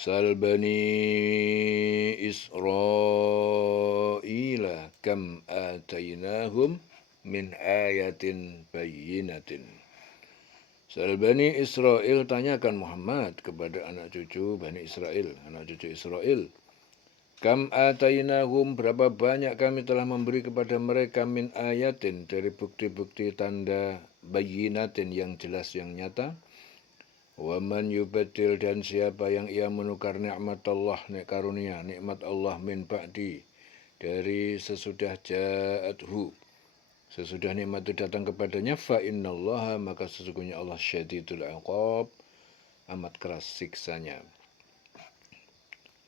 Sal bani Israila kam atainahum min ayatin bayyinatin. Sal bani Israil, tanyakan Muhammad kepada anak cucu Bani Israel, anak cucu Israel. Kam atainahum, berapa banyak kami telah memberi kepada mereka min ayatin, dari bukti-bukti tanda bayyinatin yang jelas yang nyata. Waman yubatil, dan siapa yang ia menukar nikmat Allah, karunia, nikmat Allah min ba'di, dari sesudah ja'athu, sesudah nikmat itu datang kepadanya, fa innallaha, maka sesungguhnya Allah syadidul iqab, amat keras siksanya.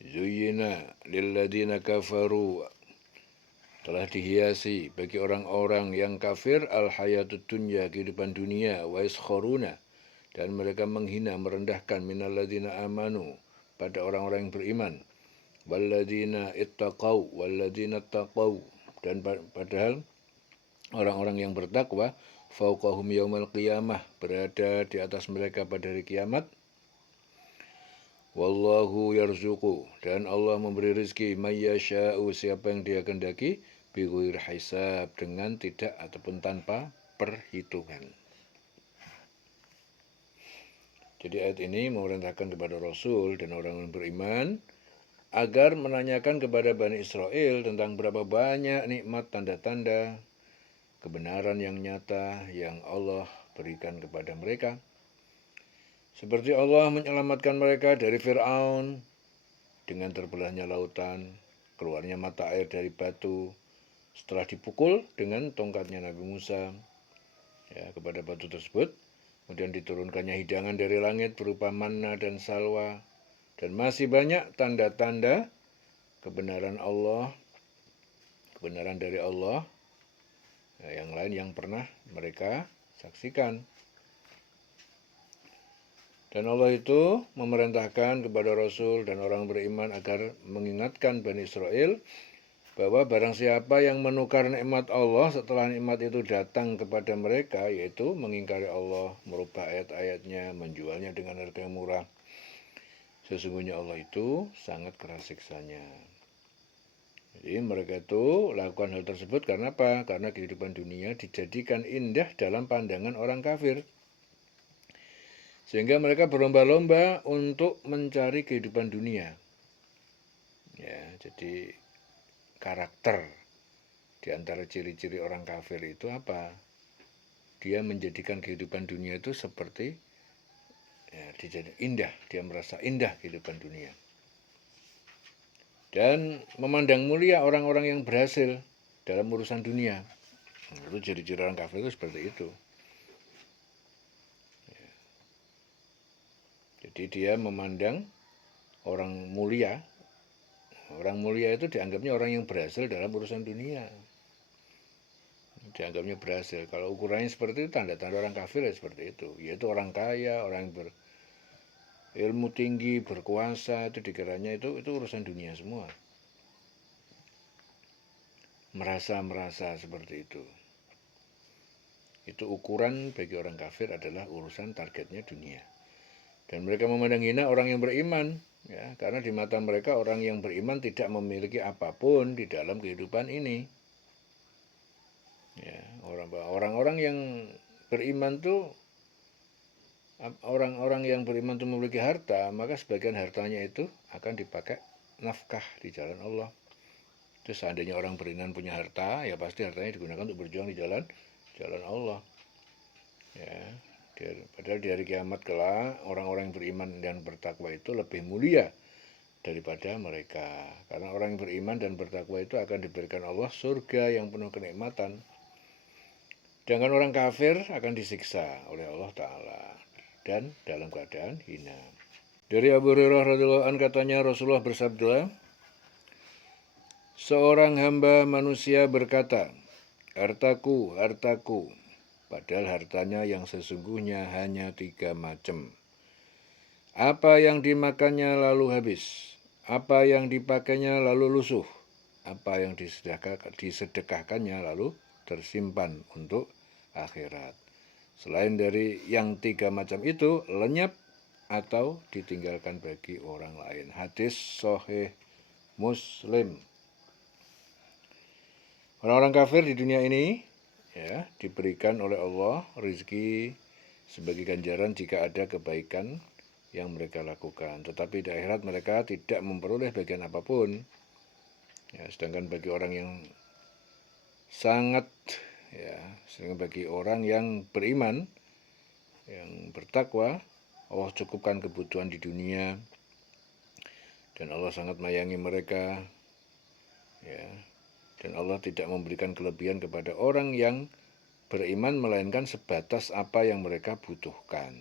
Zuyyina lilladina kafaru, telah dihiasi bagi orang-orang yang kafir, al-hayatud dunya, kehidupan dunia, wa yaskharuna, dan mereka menghina, merendahkan, minalladzina amanu, pada orang-orang yang beriman, walladzina ittaqau, walladzina taqau, dan padahal orang-orang yang bertakwa, fauqahum yaumal qiyamah, berada di atas mereka pada hari kiamat. Wallahu yarzuqu, dan Allah memberi rezeki, mayyasha'u, siapa yang dia kehendaki, bighairi hisab, dengan tidak ataupun tanpa perhitungan. Jadi ayat ini memerintahkan kepada Rasul dan orang yang beriman agar menanyakan kepada Bani Israel tentang berapa banyak nikmat, tanda-tanda kebenaran yang nyata yang Allah berikan kepada mereka. Seperti Allah menyelamatkan mereka dari Fir'aun dengan terbelahnya lautan, keluarnya mata air dari batu setelah dipukul dengan tongkatnya Nabi Musa kepada batu tersebut. Kemudian diturunkannya hidangan dari langit berupa manna dan salwa, dan masih banyak tanda-tanda kebenaran Allah, kebenaran dari Allah yang lain yang pernah mereka saksikan. Dan Allah itu memerintahkan kepada Rasul dan orang beriman agar mengingatkan Bani Israel bahwa barang siapa yang menukar nikmat Allah setelah nikmat itu datang kepada mereka, yaitu mengingkari Allah, merubah ayat-ayatnya, menjualnya dengan harga yang murah, sesungguhnya Allah itu sangat keras siksanya. Jadi mereka itu lakukan hal tersebut karena apa? Karena kehidupan dunia dijadikan indah dalam pandangan orang kafir, sehingga mereka berlomba-lomba untuk mencari kehidupan dunia. Jadi karakter di antara ciri-ciri orang kafir itu apa? Dia menjadikan kehidupan dunia itu seperti dijadikan indah. Dia merasa indah kehidupan dunia. Dan memandang mulia orang-orang yang berhasil dalam urusan dunia. Itu ciri-ciri orang kafir itu seperti itu. Jadi dia memandang orang mulia. Orang mulia itu dianggapnya orang yang berhasil dalam urusan dunia. Dianggapnya berhasil. Kalau ukurannya seperti itu, tanda-tanda orang kafir ya seperti itu. Yaitu orang kaya, orang yang berilmu tinggi, berkuasa, itu dikiranya itu urusan dunia semua. Merasa seperti itu. Itu ukuran bagi orang kafir adalah urusan targetnya dunia. Dan mereka memandang hina orang yang beriman, karena di mata mereka orang yang beriman tidak memiliki apapun di dalam kehidupan ini. Orang-orang yang beriman tuh, orang-orang yang beriman itu memiliki harta, maka sebagian hartanya itu akan dipakai nafkah di jalan Allah. Terus seandainya orang beriman punya harta, ya pasti hartanya digunakan untuk berjuang di jalan Allah. Padahal di hari kiamat kelak, orang-orang yang beriman dan bertakwa itu lebih mulia daripada mereka. Karena orang yang beriman dan bertakwa itu akan diberikan Allah surga yang penuh kenikmatan. Sedangkan orang kafir akan disiksa oleh Allah Ta'ala dan dalam keadaan hina. Dari Abu Hurairah radhiyallahu anhu katanya, Rasulullah bersabda, seorang hamba manusia berkata, hartaku, hartaku, padahal hartanya yang sesungguhnya hanya 3 macam. Apa yang dimakannya lalu habis, apa yang dipakainya lalu lusuh, apa yang disedekahkannya lalu tersimpan untuk akhirat. Selain dari yang 3 macam itu, lenyap atau ditinggalkan bagi orang lain. Hadis Sahih Muslim. Orang-orang kafir di dunia ini ya diberikan oleh Allah rezeki sebagai ganjaran jika ada kebaikan yang mereka lakukan. Tetapi di akhirat mereka tidak memperoleh bagian apapun. Ya, sedangkan bagi orang yang sangat sedangkan bagi orang yang beriman, yang bertakwa, Allah cukupkan kebutuhan di dunia dan Allah sangat menyayangi mereka. Ya, dan Allah tidak memberikan kelebihan kepada orang yang beriman melainkan sebatas apa yang mereka butuhkan.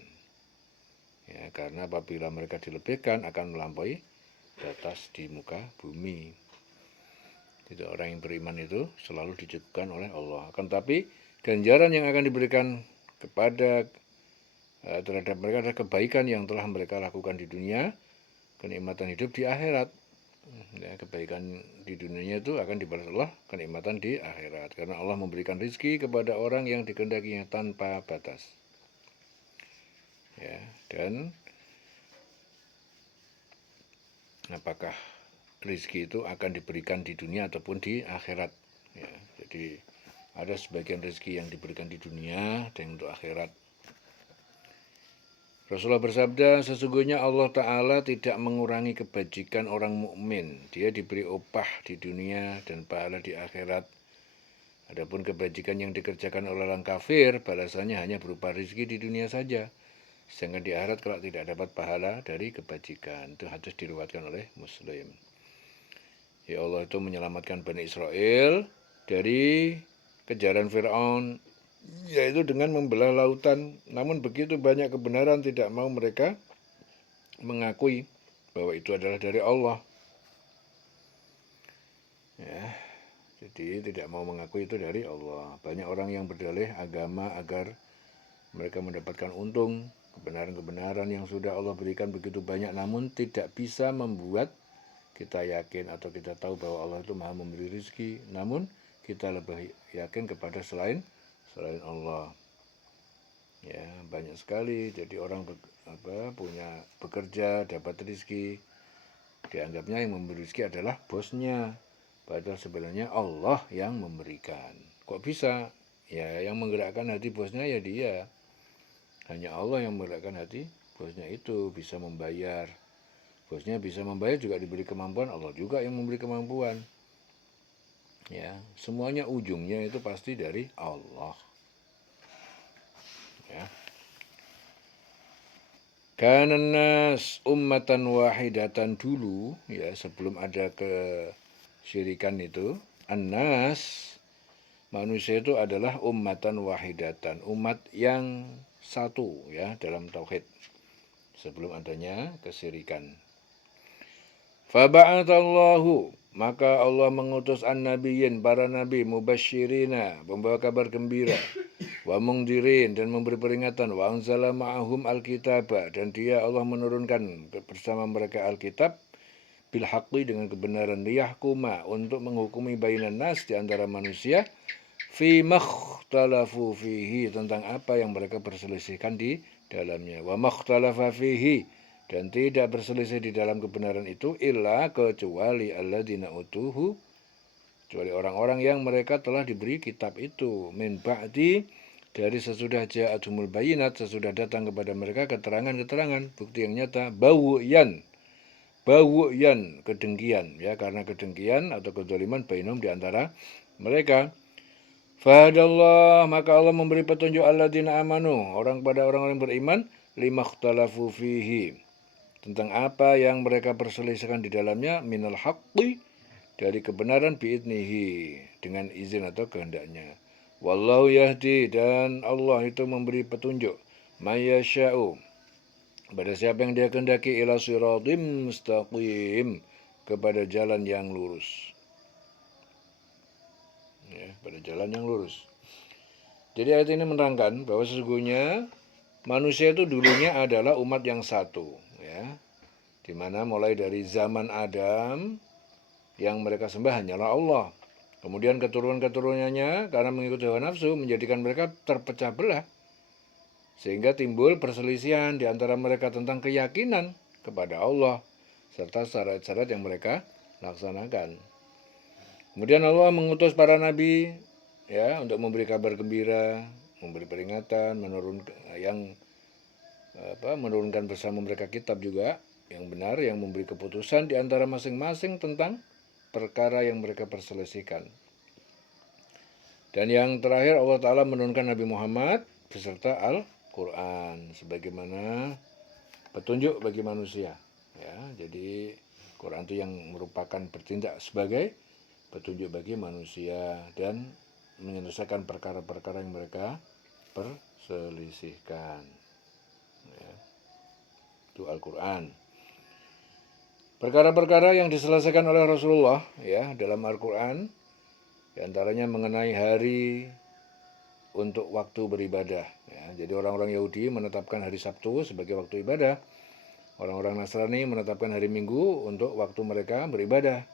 Ya, karena apabila mereka dilebihkan akan melampaui batas di muka bumi. Jadi orang yang beriman itu selalu dicukupkan oleh Allah. Akan tapi ganjaran yang akan diberikan kepada terhadap mereka adalah kebaikan yang telah mereka lakukan di dunia, kenikmatan hidup di akhirat. Ya, kebaikan di dunia itu akan dibalas Allah kenikmatan di akhirat. Karena Allah memberikan rezeki kepada orang yang dikehendakinya tanpa batas. Ya, dan apakah rezeki itu akan diberikan di dunia ataupun di akhirat. Ya, jadi ada sebagian rezeki yang diberikan di dunia dan untuk akhirat. Rasulullah bersabda, sesungguhnya Allah Ta'ala tidak mengurangi kebajikan orang mukmin. Dia diberi upah di dunia dan pahala di akhirat. Adapun kebajikan yang dikerjakan oleh orang kafir, balasannya hanya berupa rezeki di dunia saja. Sedangkan di akhirat kalau tidak dapat pahala dari kebajikan. Itu hadis diriwayatkan oleh Muslim. Ya Allah itu menyelamatkan Bani Israel dari kejaran Fir'aun, yaitu dengan membelah lautan. Namun begitu banyak kebenaran tidak mau mereka mengakui bahwa itu adalah dari Allah. Ya, jadi tidak mau mengakui itu dari Allah. Banyak orang yang berdalih agama agar mereka mendapatkan untung. Kebenaran-kebenaran yang sudah Allah berikan begitu banyak, namun tidak bisa membuat kita yakin atau kita tahu bahwa Allah itu maha memberi rezeki. Namun kita lebih yakin kepada selain Allah. Ya, banyak sekali. Jadi orang punya bekerja, dapat rezeki, dianggapnya yang memberi rezeki adalah bosnya. Padahal sebenarnya Allah yang memberikan. Kok bisa? Ya, yang menggerakkan hati bosnya ya dia. Hanya Allah yang menggerakkan hati bosnya itu bisa membayar. Bosnya bisa membayar juga diberi kemampuan, Allah juga yang memberi kemampuan. Ya, semuanya ujungnya itu pasti dari Allah. Ya. Kanan nas ummatan wahidatan dulu, ya sebelum ada kesyirikan itu, annas manusia itu adalah ummatan wahidatan, umat yang satu ya dalam tauhid sebelum adanya kesyirikan. Faba'atallahu, maka Allah mengutus an-nabiyyin, para nabi, mubasyirina, membawa kabar gembira, wa mungdirin, dan memberi peringatan, wa anzala ma'ahum alkitaba, dan dia Allah menurunkan bersama mereka alkitab, bil haqqi, dengan kebenaran, liyahkuma, untuk menghukumi bainan nas, di antara manusia, fi makhtalafu fihi, tentang apa yang mereka perselisihkan di dalamnya, wa makhtalafa fihi, dan tidak berselisih di dalam kebenaran itu illa kecuali alladzina utuhu, kecuali orang-orang yang mereka telah diberi kitab itu, min ba'di, dari sesudah ja'atumul bayinat, sesudah datang kepada mereka keterangan-keterangan, bukti yang nyata, bawu'yan, kedengkian, ya, karena kedengkian atau kedzaliman bainahum di antara mereka. Fahadallah, maka Allah memberi petunjuk alladzina amanu, pada orang-orang beriman, limakhtalafu fihi, tentang apa yang mereka perselisihkan di dalamnya, minal haqqi, dari kebenaran, biidnihi, dengan izin atau kehendaknya. Wallahu yahdi, dan Allah itu memberi petunjuk, mayyasha'u, pada siapa yang dia kehendaki, ila siratim mustaqim, kepada jalan yang lurus. Ya, pada jalan yang lurus. Jadi ayat ini menerangkan bahwa sesungguhnya manusia itu dulunya adalah umat yang satu, ya, di mana mulai dari zaman Adam yang mereka sembah hanyalah Allah. Kemudian keturunan-keturunannya karena mengikuti hawa nafsu menjadikan mereka terpecah belah Sehingga timbul perselisihan di antara mereka tentang keyakinan kepada Allah serta syarat-syarat yang mereka laksanakan. Kemudian Allah mengutus para nabi ya untuk memberi kabar gembira, memberi peringatan, menurunkan bersama mereka kitab juga yang benar, yang memberi keputusan di antara masing-masing tentang perkara yang mereka perselisihkan. Dan yang terakhir Allah Ta'ala menurunkan Nabi Muhammad beserta Al-Quran sebagaimana petunjuk bagi manusia. Ya, jadi Quran itu yang merupakan bertindak sebagai petunjuk bagi manusia dan menyelesaikan perkara-perkara yang mereka perselisihkan. Ya, itu Al-Quran. Perkara-perkara yang diselesaikan oleh Rasulullah ya dalam Al-Quran, diantaranya mengenai hari untuk waktu beribadah. Ya, jadi orang-orang Yahudi menetapkan hari Sabtu sebagai waktu ibadah. Orang-orang Nasrani menetapkan hari Minggu untuk waktu mereka beribadah.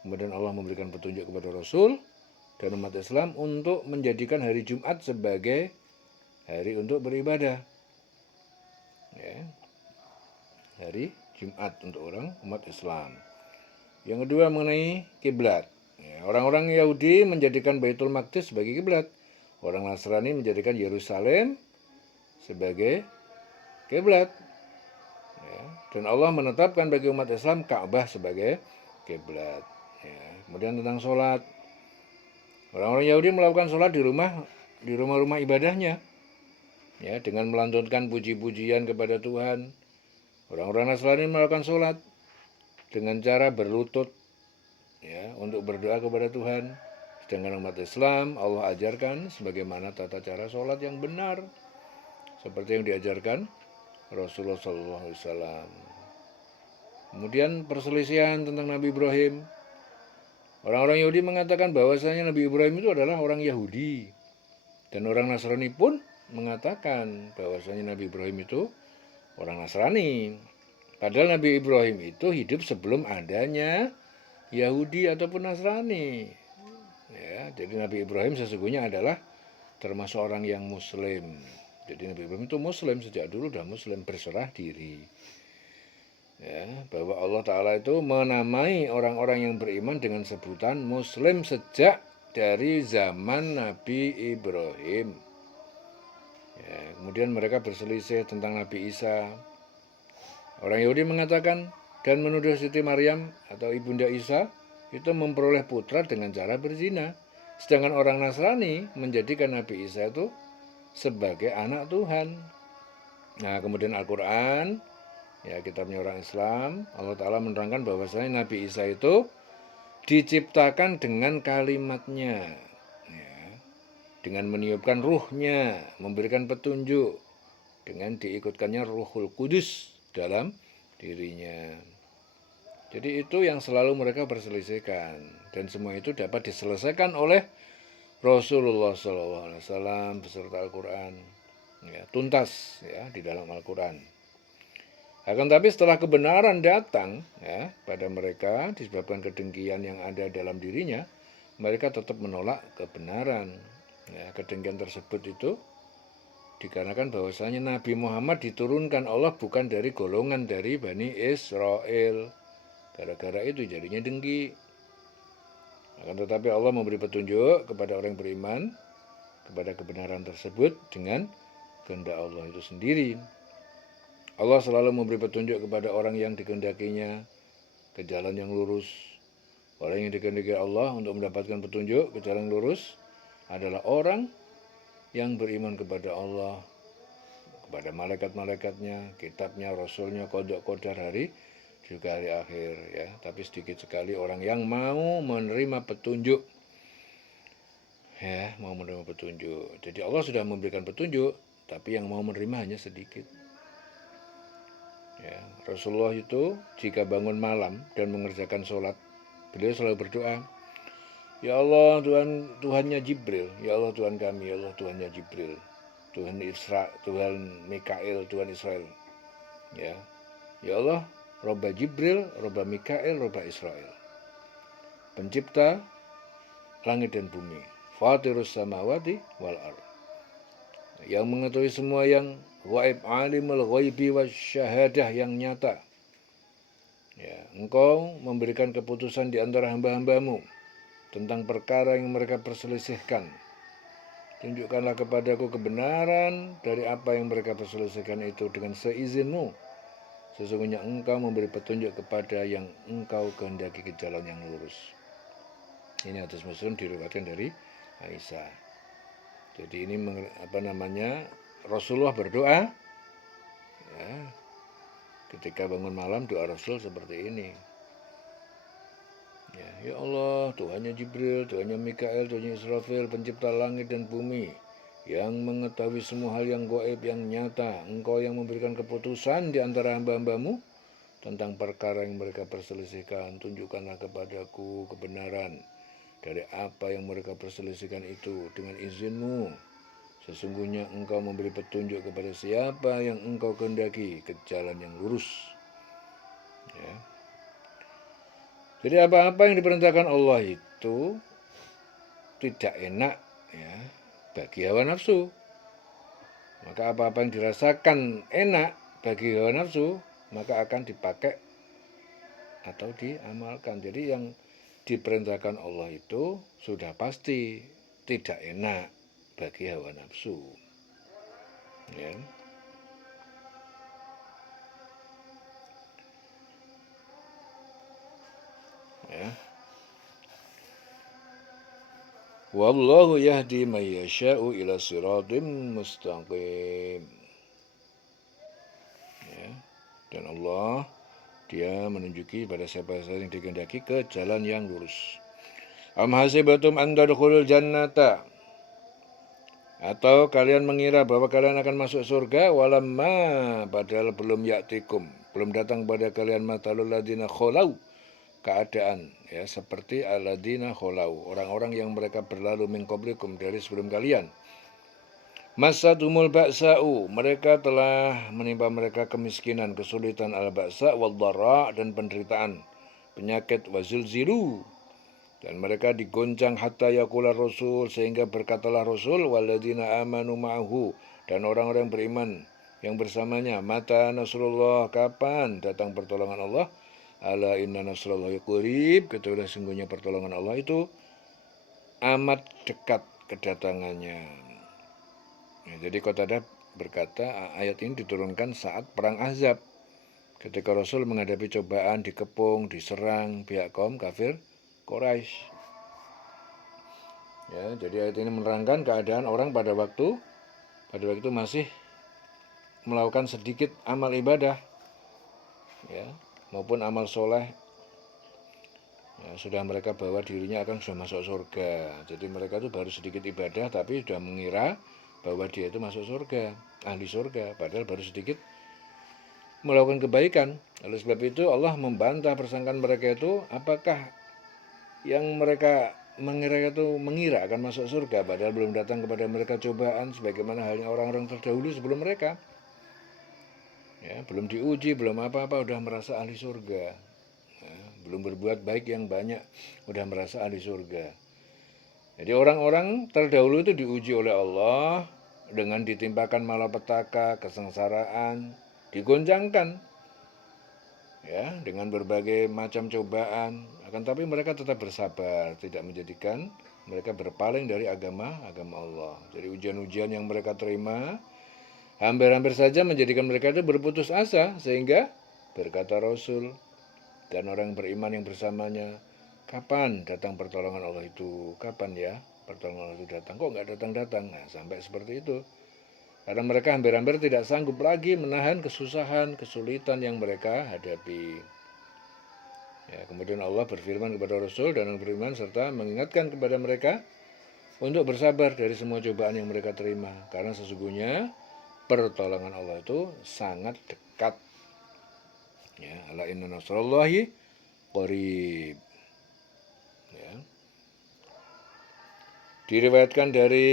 Kemudian Allah memberikan petunjuk kepada Rasul dan umat Islam untuk menjadikan hari Jumat sebagai hari untuk beribadah. Ya, hari Jumat untuk umat Islam. Yang kedua mengenai kiblat. Ya, orang-orang Yahudi menjadikan Baitul Maqdis sebagai kiblat. Orang Nasrani menjadikan Yerusalem sebagai kiblat. Ya, dan Allah menetapkan bagi umat Islam Ka'bah sebagai kiblat. Ya, kemudian tentang sholat. Orang-orang Yahudi melakukan sholat di rumah-rumah ibadahnya. Ya, dengan melantunkan puji-pujian kepada Tuhan. Orang-orang Nasrani melakukan sholat dengan cara berlutut ya, untuk berdoa kepada Tuhan. Sedangkan umat Islam Allah ajarkan sebagaimana tata cara sholat yang benar seperti yang diajarkan Rasulullah SAW. Kemudian perselisihan tentang Nabi Ibrahim. Orang-orang Yahudi mengatakan bahwasanya Nabi Ibrahim itu adalah orang Yahudi. Dan orang Nasrani pun mengatakan bahwasanya Nabi Ibrahim itu orang Nasrani. Padahal Nabi Ibrahim itu hidup sebelum adanya Yahudi ataupun Nasrani. Ya, jadi Nabi Ibrahim sesungguhnya adalah termasuk orang yang Muslim. Jadi Nabi Ibrahim itu Muslim, sejak dulu sudah Muslim, berserah diri. Ya, bahwa Allah Ta'ala itu menamai orang-orang yang beriman dengan sebutan Muslim sejak dari zaman Nabi Ibrahim. Ya, kemudian mereka berselisih tentang Nabi Isa. Orang Yahudi mengatakan dan menuduh Siti Maryam atau Ibunda Isa itu memperoleh putra dengan cara berzina. Sedangkan orang Nasrani menjadikan Nabi Isa itu sebagai anak Tuhan. Nah, kemudian Al-Quran, ya kitabnya orang Islam, Allah Ta'ala menerangkan bahwasanya Nabi Isa itu diciptakan dengan kalimatnya. Ya, dengan meniupkan ruhnya, memberikan petunjuk, dengan diikutkannya Ruhul Kudus dalam dirinya. Jadi itu yang selalu mereka perselisihkan, dan semua itu dapat diselesaikan oleh Rasulullah SAW beserta Al-Quran, ya, tuntas ya di dalam Al-Quran. Akan tapi setelah kebenaran datang ya pada mereka disebabkan kedengkian yang ada dalam dirinya, mereka tetap menolak kebenaran. Ya, kedengkian tersebut itu dikarenakan bahwasanya Nabi Muhammad diturunkan Allah bukan dari golongan dari Bani Israel. Gara-gara itu jadinya dengki. Akan tetapi Allah memberi petunjuk kepada orang yang beriman kepada kebenaran tersebut dengan kehendak Allah itu sendiri. Allah selalu memberi petunjuk kepada orang yang dikehendakinya ke jalan yang lurus. Orang yang dikehendaki Allah untuk mendapatkan petunjuk ke jalan lurus adalah orang yang beriman kepada Allah, kepada malaikat-malaikatnya, kitabnya, rasulnya, qada-qadar hari juga hari akhir ya. Tapi sedikit sekali orang yang mau menerima petunjuk. Ya, mau menerima petunjuk. Jadi Allah sudah memberikan petunjuk, tapi yang mau menerima hanya sedikit. Ya, Rasulullah itu jika bangun malam dan mengerjakan sholat, beliau selalu berdoa, ya Allah Tuhannya Jibril, ya Allah Tuhan kami, ya Allah Tuhannya Jibril, Tuhan Isra, Tuhan Mikail, Tuhan Israel. Ya, ya Allah, Robba Jibril, Robba Mikail, Robba Israel. Pencipta langit dan bumi. Fatirus samawati wal ardh. Yang mengetahui semua yang Ghaib, alimul ghaibi wasyahadah, yang nyata. Ya, Engkau memberikan keputusan di antara hamba-hambamu tentang perkara yang mereka perselisihkan. Tunjukkanlah kepadaku kebenaran dari apa yang mereka perselisihkan itu dengan seizinmu. Sesungguhnya engkau memberi petunjuk kepada yang engkau kehendaki ke jalan yang lurus. Ini hadis Muslim diriwayatkan dari Aisyah. Jadi ini Rasulullah berdoa, ya, ketika bangun malam doa Rasul seperti ini. Ya Allah, Tuhannya Jibril, Tuhannya Mikael, Tuhannya Israfil, pencipta langit dan bumi, yang mengetahui semua hal yang gaib, yang nyata. Engkau yang memberikan keputusan di antara hamba-hambamu tentang perkara yang mereka perselisihkan. Tunjukkanlah kepadaku kebenaran dari apa yang mereka perselisihkan itu dengan izinmu. Sesungguhnya engkau memberi petunjuk kepada siapa yang engkau kehendaki ke jalan yang lurus. Ya. Jadi apa-apa yang diperintahkan Allah itu tidak enak, ya, bagi hawa nafsu. Maka apa-apa yang dirasakan enak bagi hawa nafsu, maka akan dipakai atau diamalkan. Jadi yang diperintahkan Allah itu sudah pasti tidak enak bagi hawa nafsu. Ya. Ya. Wallahu yahdi man yasha'u ila siratim mustaqim. Ya. Dan Allah, Dia menunjuki pada siapa saja yang dikehendaki ke jalan yang lurus. Am hasibatum an tadkhulul jannata, atau kalian mengira bahwa kalian akan masuk surga, walamma, padahal belum ya'tikum, belum datang pada kalian matalul ladina kholau, keadaan, ya, seperti aladina kholau, orang-orang yang mereka berlalu min qablikum, dari sebelum kalian. Masadumul ba'sa'u, mereka telah menimpa mereka kemiskinan, kesulitan, al-ba'sa wal dharra, dan penderitaan, penyakit, wazulzilu, dan mereka digoncang hatta yaqula rasul, sehingga berkatalah Rasul, waladina amanu ma'ahu, dan orang-orang beriman yang bersamanya, mata nasrullah, kapan datang pertolongan Allah, ala inna nasrullahi qarib, ketahuilah sungguhnya pertolongan Allah itu amat dekat kedatangannya. Ya, jadi Qatadah berkata, ayat ini diturunkan saat perang Ahzab, ketika Rasul menghadapi cobaan, dikepung, diserang pihak kaum kafir Quraisy. Ya, jadi ayat ini menerangkan keadaan orang pada waktu itu masih melakukan sedikit amal ibadah, ya, maupun amal soleh. Ya, sudah mereka bawa dirinya akan sudah masuk surga. Jadi mereka itu baru sedikit ibadah tapi sudah mengira bahwa dia itu masuk surga, ahli surga, padahal baru sedikit melakukan kebaikan. Oleh sebab itu Allah membantah persangkaan mereka itu, apakah yang mereka mengira akan masuk surga padahal belum datang kepada mereka cobaan sebagaimana halnya orang-orang terdahulu sebelum mereka. Ya, belum diuji, belum apa-apa udah merasa ahli surga. Ya, belum berbuat baik yang banyak udah merasa ahli surga. Jadi orang-orang terdahulu itu diuji oleh Allah dengan ditimpakan malapetaka, kesengsaraan, digoncangkan, ya, dengan berbagai macam cobaan. Akan tapi mereka tetap bersabar, tidak menjadikan mereka berpaling dari agama Allah. Jadi ujian-ujian yang mereka terima hampir-hampir saja menjadikan mereka itu berputus asa, sehingga berkata Rasul dan orang beriman yang bersamanya, kapan datang pertolongan Allah itu? Kapan ya pertolongan Allah itu datang? Kok nggak datang-datang? Nah, sampai seperti itu. Karena mereka hampir-hampir tidak sanggup lagi menahan kesusahan, kesulitan yang mereka hadapi. Ya, kemudian Allah berfirman kepada Rasul dan orang beriman serta mengingatkan kepada mereka untuk bersabar dari semua cobaan yang mereka terima. Karena sesungguhnya pertolongan Allah itu sangat dekat. Ya, ala inna nasrullahi qarib. Ya. Diriwayatkan dari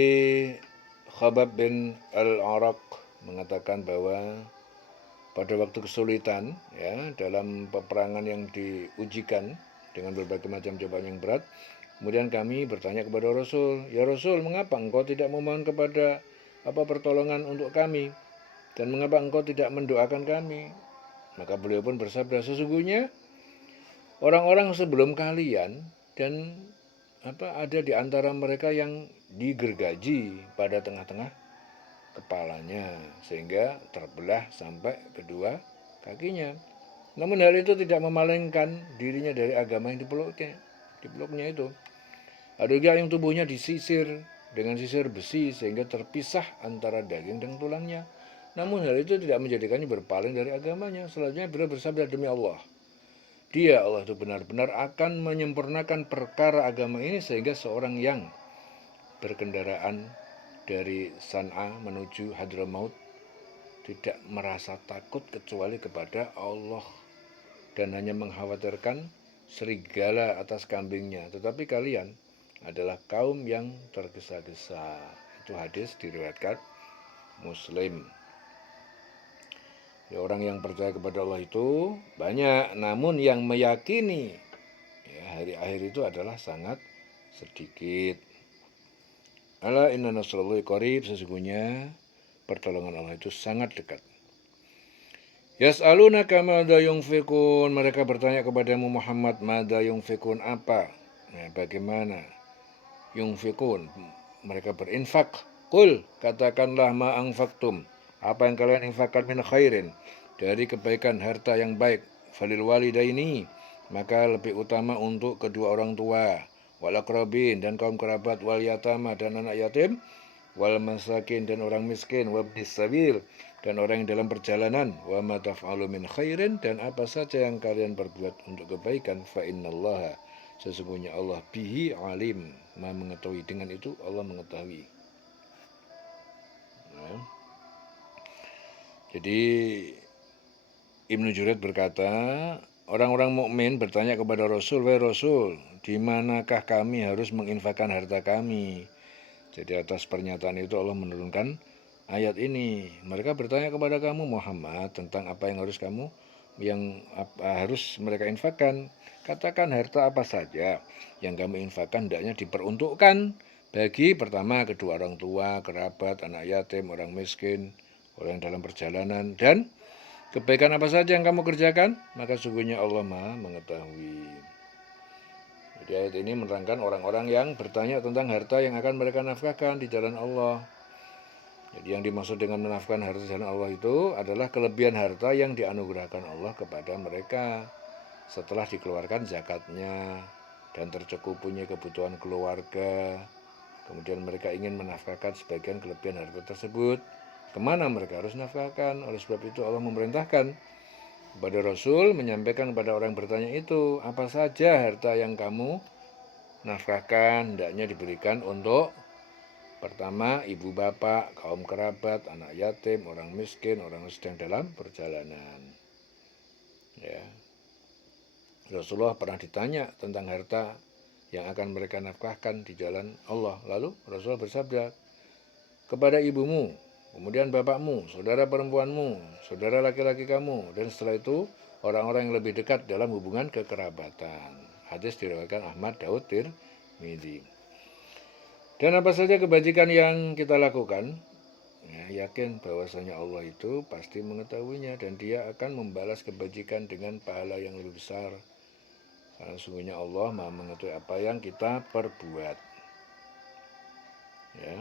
Khabab bin Al-Araq mengatakan bahwa pada waktu kesulitan, ya, dalam peperangan yang diujikan dengan berbagai macam cobaan yang berat, kemudian kami bertanya kepada Rasul, ya Rasul, mengapa engkau tidak memohon kepada pertolongan untuk kami? Dan mengapa engkau tidak mendoakan kami? Maka beliau pun bersabda, sesungguhnya orang-orang sebelum kalian dan ada di antara mereka yang digergaji pada tengah-tengah kepalanya sehingga terbelah sampai kedua kakinya. Namun hal itu tidak memalingkan dirinya dari agama yang dipeluknya itu. Ada juga yang tubuhnya disisir dengan sisir besi sehingga terpisah antara daging dan tulangnya. Namun hal itu tidak menjadikannya berpaling dari agamanya. Selanjutnya beliau bersabda, demi Allah, Dia Allah itu benar-benar akan menyempurnakan perkara agama ini sehingga seorang yang berkendaraan dari San'a menuju Hadramaut tidak merasa takut kecuali kepada Allah dan hanya mengkhawatirkan serigala atas kambingnya. Tetapi kalian adalah kaum yang tergesa-gesa. Itu hadis diriwayatkan Muslim. Ya, orang yang percaya kepada Allah itu banyak, namun yang meyakini hari akhir itu adalah sangat sedikit. Ala inna nasrullahi qarib, sesungguhnya pertolongan Allah itu sangat dekat. Yas'alunaka madza yunfikun, mereka bertanya kepadamu Muhammad, madza yunfikun, apa? Bagaimana yunfikun? Mereka berinfak. Qul, katakanlah ma anfaqtum, apa yang kalian infakkan min khairin, dari kebaikan harta yang baik, falil walidaini, maka lebih utama untuk kedua orang tua, wal aqrabin dan kaum kerabat, wal yatama dan anak yatim, wal masakin dan orang miskin, wabnis sabil dan orang yang dalam perjalanan, wa ma taf'alu min khairin, dan apa saja yang kalian perbuat untuk kebaikan, fa innallaha, sesungguhnya Allah bihi alim, Maha mengetahui, dengan itu Allah mengetahui. Nah, jadi Ibnu Juraid berkata, orang-orang mukmin bertanya kepada Rasul, wahai Rasul, di manakah kami harus menginfakkan harta kami? Jadi atas pernyataan itu Allah menurunkan ayat ini. Mereka bertanya kepada kamu Muhammad tentang apa yang harus mereka infakkan. Katakan harta apa saja yang kamu infakkan hendaknya diperuntukkan bagi pertama kedua orang tua, kerabat, anak yatim, orang miskin, orang dalam perjalanan, dan kebaikan apa saja yang kamu kerjakan, maka sungguhnya Allah Maha mengetahui. Jadi ayat ini menerangkan orang-orang yang bertanya tentang harta yang akan mereka nafkahkan di jalan Allah. Jadi yang dimaksud dengan menafkahkan harta di jalan Allah itu adalah kelebihan harta yang dianugerahkan Allah kepada mereka setelah dikeluarkan zakatnya dan tercukupinya kebutuhan keluarga. Kemudian mereka ingin menafkahkan sebagian kelebihan harta tersebut. Kemana mereka harus nafkahkan? Oleh sebab itu Allah memerintahkan kepada Rasul menyampaikan kepada orang yang bertanya itu, apa saja harta yang kamu nafkahkan hendaknya diberikan untuk pertama ibu bapak, kaum kerabat, anak yatim, orang miskin, orang sedang dalam perjalanan. Ya. Rasulullah pernah ditanya tentang harta yang akan mereka nafkahkan di jalan Allah. Lalu Rasulullah bersabda, kepada ibumu, kemudian bapakmu, saudara perempuanmu, saudara laki-laki kamu, dan setelah itu orang-orang yang lebih dekat dalam hubungan kekerabatan. Hadis diriwayatkan Ahmad, Daud, Tirmidzi. Dan apa saja kebajikan yang kita lakukan, yakin bahwasanya Allah itu pasti mengetahuinya dan Dia akan membalas kebajikan dengan pahala yang lebih besar. Karena sungguhnya Allah Maha mengetahui apa yang kita perbuat. Ya.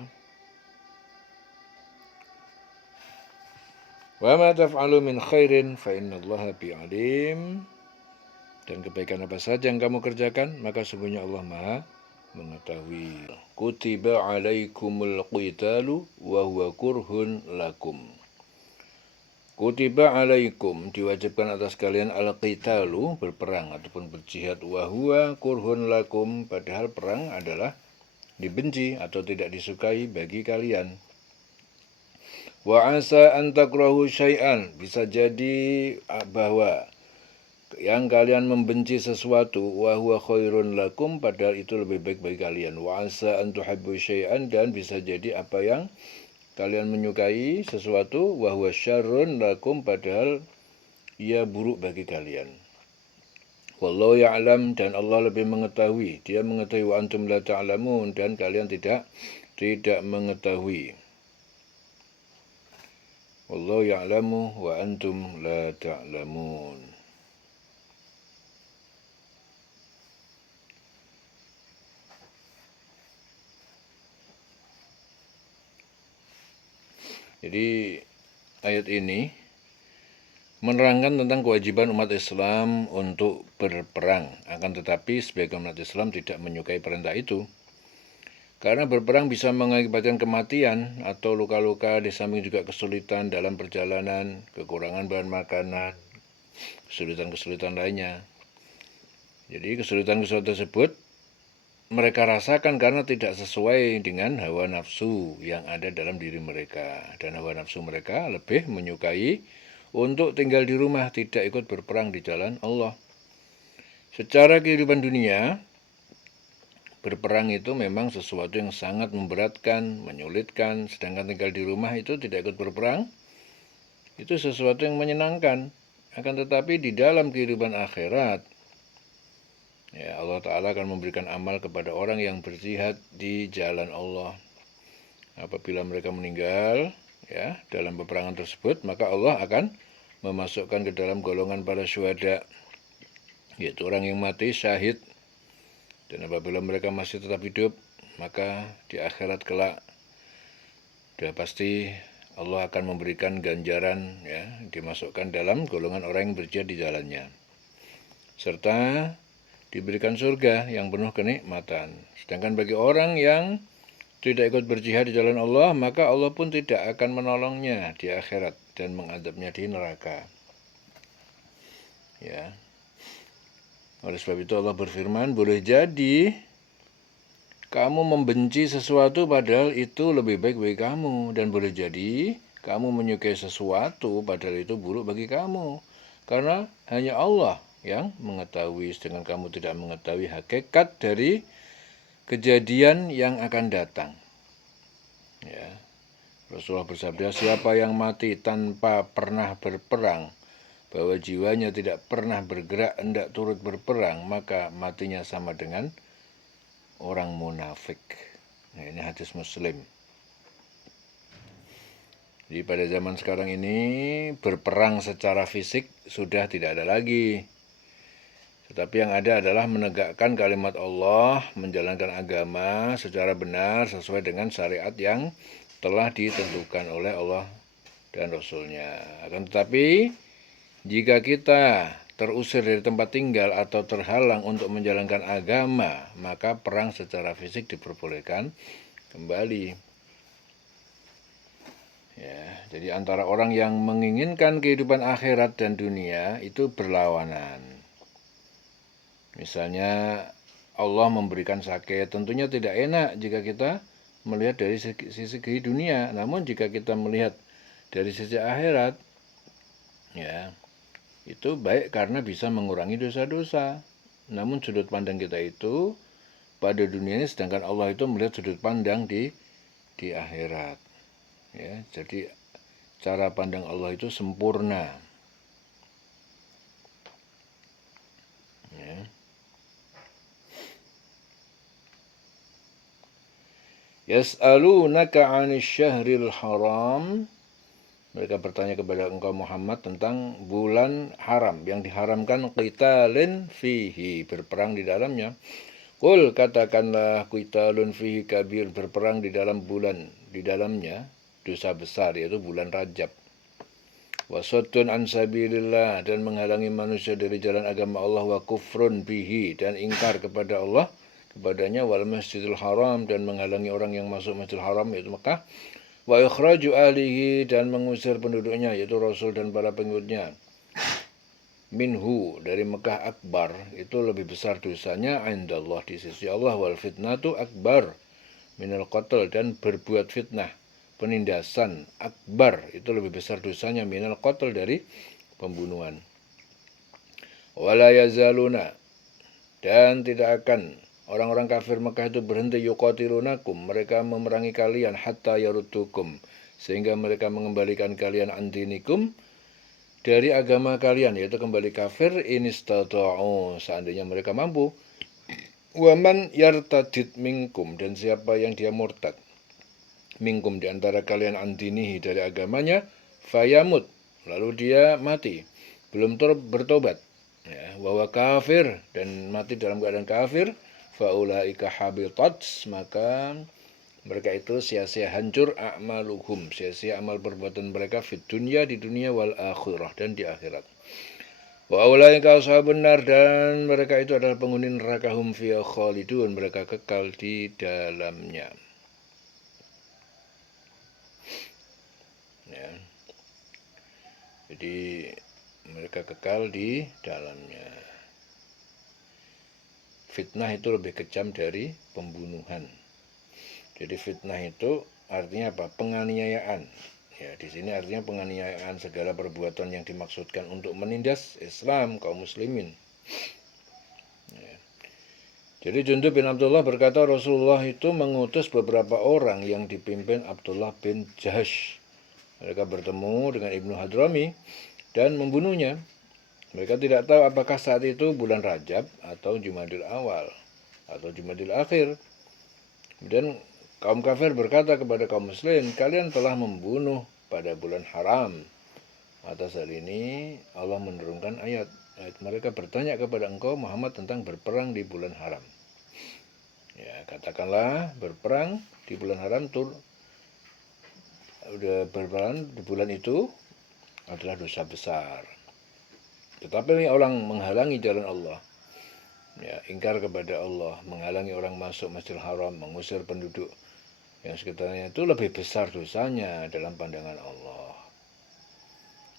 Wa ma taf'alu min khairin fa innallaha bi'alim. Dan kebaikan apa saja yang kamu kerjakan, maka sungguhnya Allah Maha mengetahui. Kutiba alaikumul qitalu wa huwa kurhun lakum. Kutiba alaikum, diwajibkan atas kalian al-qitalu, berperang ataupun berjihad, wa huwa kurhun lakum, padahal perang adalah dibenci atau tidak disukai bagi kalian. Wa asa an takrahu syai'an, bisa jadi bahwa yang kalian membenci sesuatu, wa huwa khairun lakum, padahal itu lebih baik bagi kalian. Wa asa an tuhibbu syai'an, dan bisa jadi apa yang kalian menyukai sesuatu, wa huwa syarrun lakum, padahal ia buruk bagi kalian. Wallahu ya'lam, dan Allah lebih mengetahui. Dia mengetahui, wa antum la ta'lamun, dan kalian tidak mengetahui. Wallahu ya'lamu wa antum la ta'lamun. Jadi ayat ini menerangkan tentang kewajiban umat Islam untuk berperang. Akan tetapi sebagian umat Islam tidak menyukai perintah itu. Karena berperang bisa mengakibatkan kematian atau luka-luka, di samping juga kesulitan dalam perjalanan, kekurangan bahan makanan, kesulitan-kesulitan lainnya. Jadi kesulitan-kesulitan tersebut mereka rasakan karena tidak sesuai dengan hawa nafsu yang ada dalam diri mereka. Dan hawa nafsu mereka lebih menyukai untuk tinggal di rumah, tidak ikut berperang di jalan Allah. Secara kehidupan dunia, berperang itu memang sesuatu yang sangat memberatkan, menyulitkan. Sedangkan tinggal di rumah itu tidak ikut berperang, itu sesuatu yang menyenangkan. Akan tetapi di dalam kehidupan akhirat, ya, Allah Ta'ala akan memberikan amal kepada orang yang berjihad di jalan Allah. Apabila mereka meninggal ya dalam peperangan tersebut, maka Allah akan memasukkan ke dalam golongan para syuhada, yaitu orang yang mati syahid. Dan apabila mereka masih tetap hidup, maka di akhirat kelak sudah pasti Allah akan memberikan ganjaran, ya, dimasukkan dalam golongan orang yang berjihad di jalannya, serta diberikan surga yang penuh kenikmatan. Sedangkan bagi orang yang tidak ikut berjihad di jalan Allah, maka Allah pun tidak akan menolongnya di akhirat dan mengadabnya di neraka. Ya. Oleh sebab itu Allah berfirman, boleh jadi kamu membenci sesuatu padahal itu lebih baik bagi kamu, dan boleh jadi kamu menyukai sesuatu padahal itu buruk bagi kamu. Karena hanya Allah yang mengetahui, sedangkan kamu tidak mengetahui hakikat dari kejadian yang akan datang. Ya. Rasulullah bersabda, siapa yang mati tanpa pernah berperang, bahwa jiwanya tidak pernah bergerak hendak turut berperang, maka matinya sama dengan orang munafik. Nah, ini hadis Muslim. Jadi pada zaman sekarang ini berperang secara fisik sudah tidak ada lagi. Tetapi yang ada adalah menegakkan kalimat Allah, menjalankan agama secara benar sesuai dengan syariat yang telah ditentukan oleh Allah dan Rasul-Nya. Akan tetapi jika kita terusir dari tempat tinggal atau terhalang untuk menjalankan agama, maka perang secara fisik diperbolehkan kembali. Ya, jadi antara orang yang menginginkan kehidupan akhirat dan dunia itu berlawanan. Misalnya Allah memberikan sakit, tentunya tidak enak jika kita melihat dari sisi dunia. Namun jika kita melihat dari sisi akhirat, ya, itu baik karena bisa mengurangi dosa-dosa. Namun sudut pandang kita itu pada dunia ini, sedangkan Allah itu melihat sudut pandang di akhirat. Ya, jadi cara pandang Allah itu sempurna. Ya. Yas'alunaka 'anil syahril haram. Mereka bertanya kepada engkau Muhammad tentang bulan haram yang diharamkan qitalin fihi, berperang di dalamnya. Qul, katakanlah, qitalun fihi kabir, berperang di dalam bulan di dalamnya dosa besar, yaitu bulan Rajab. Wasaddun an sabilillah, dan menghalangi manusia dari jalan agama Allah, wa kufrun bihi, dan ingkar kepada Allah, kepadanya, wal masjidil haram, dan menghalangi orang yang masuk masjidil haram, yaitu Mekah, wa ikhraju ahlihi, dan mengusir penduduknya, yaitu Rasul dan para pengikutnya, minhu, dari Mekah, akbar, itu lebih besar dosanya, indallah, di sisi Allah, wal fitnatu akbar minal qatl, dan berbuat fitnah, penindasan akbar, itu lebih besar dosanya minal qatl, dari pembunuhan. Wala yazaluna, dan tidak akan orang-orang kafir Mekah itu berhenti yuqatilunakum, mereka memerangi kalian, hatta yaruddukum, sehingga mereka mengembalikan kalian andinikum, dari agama kalian, yaitu kembali kafir, inistata'u, seandainya mereka mampu. Waman yartadid minkum, dan siapa yang dia murtad, minkum, di antara kalian, andinihi, dari agamanya, fayamut, lalu dia mati, belum bertobat, ya, bahwa kafir dan mati dalam keadaan kafir, faulaika habitat, maka mereka itu sia-sia, hancur a'maluhum, sia-sia amal perbuatan mereka fit dunya, di dunia, wal akhirah, dan di akhirat. Wa ulaika ashabun nar, dan mereka itu adalah penghuni neraka, hum fiha khalidun, mereka kekal di dalamnya. Ya. Jadi mereka kekal di dalamnya. Fitnah itu lebih kejam dari pembunuhan. Jadi fitnah itu artinya apa? Penganiayaan. Ya, di sini artinya penganiayaan, segala perbuatan yang dimaksudkan untuk menindas Islam, kaum muslimin. Ya. Jadi Jundub bin Abdullah berkata, Rasulullah itu mengutus beberapa orang yang dipimpin Abdullah bin Jahash. Mereka bertemu dengan Ibnu Hadrami dan membunuhnya. Mereka tidak tahu apakah saat itu bulan Rajab atau Jumadil Awal atau Jumadil Akhir. Kemudian kaum kafir berkata kepada kaum muslim, kalian telah membunuh pada bulan haram. Atas hal ini Allah menurunkan ayat. Mereka bertanya kepada engkau Muhammad tentang berperang di bulan haram. Ya, katakanlah berperang di bulan haram udah berperang di bulan itu adalah dosa besar. Tetapi orang menghalangi jalan Allah, ya, ingkar kepada Allah, menghalangi orang masuk Masjidil Haram, mengusir penduduk yang sekitarnya, itu lebih besar dosanya dalam pandangan Allah.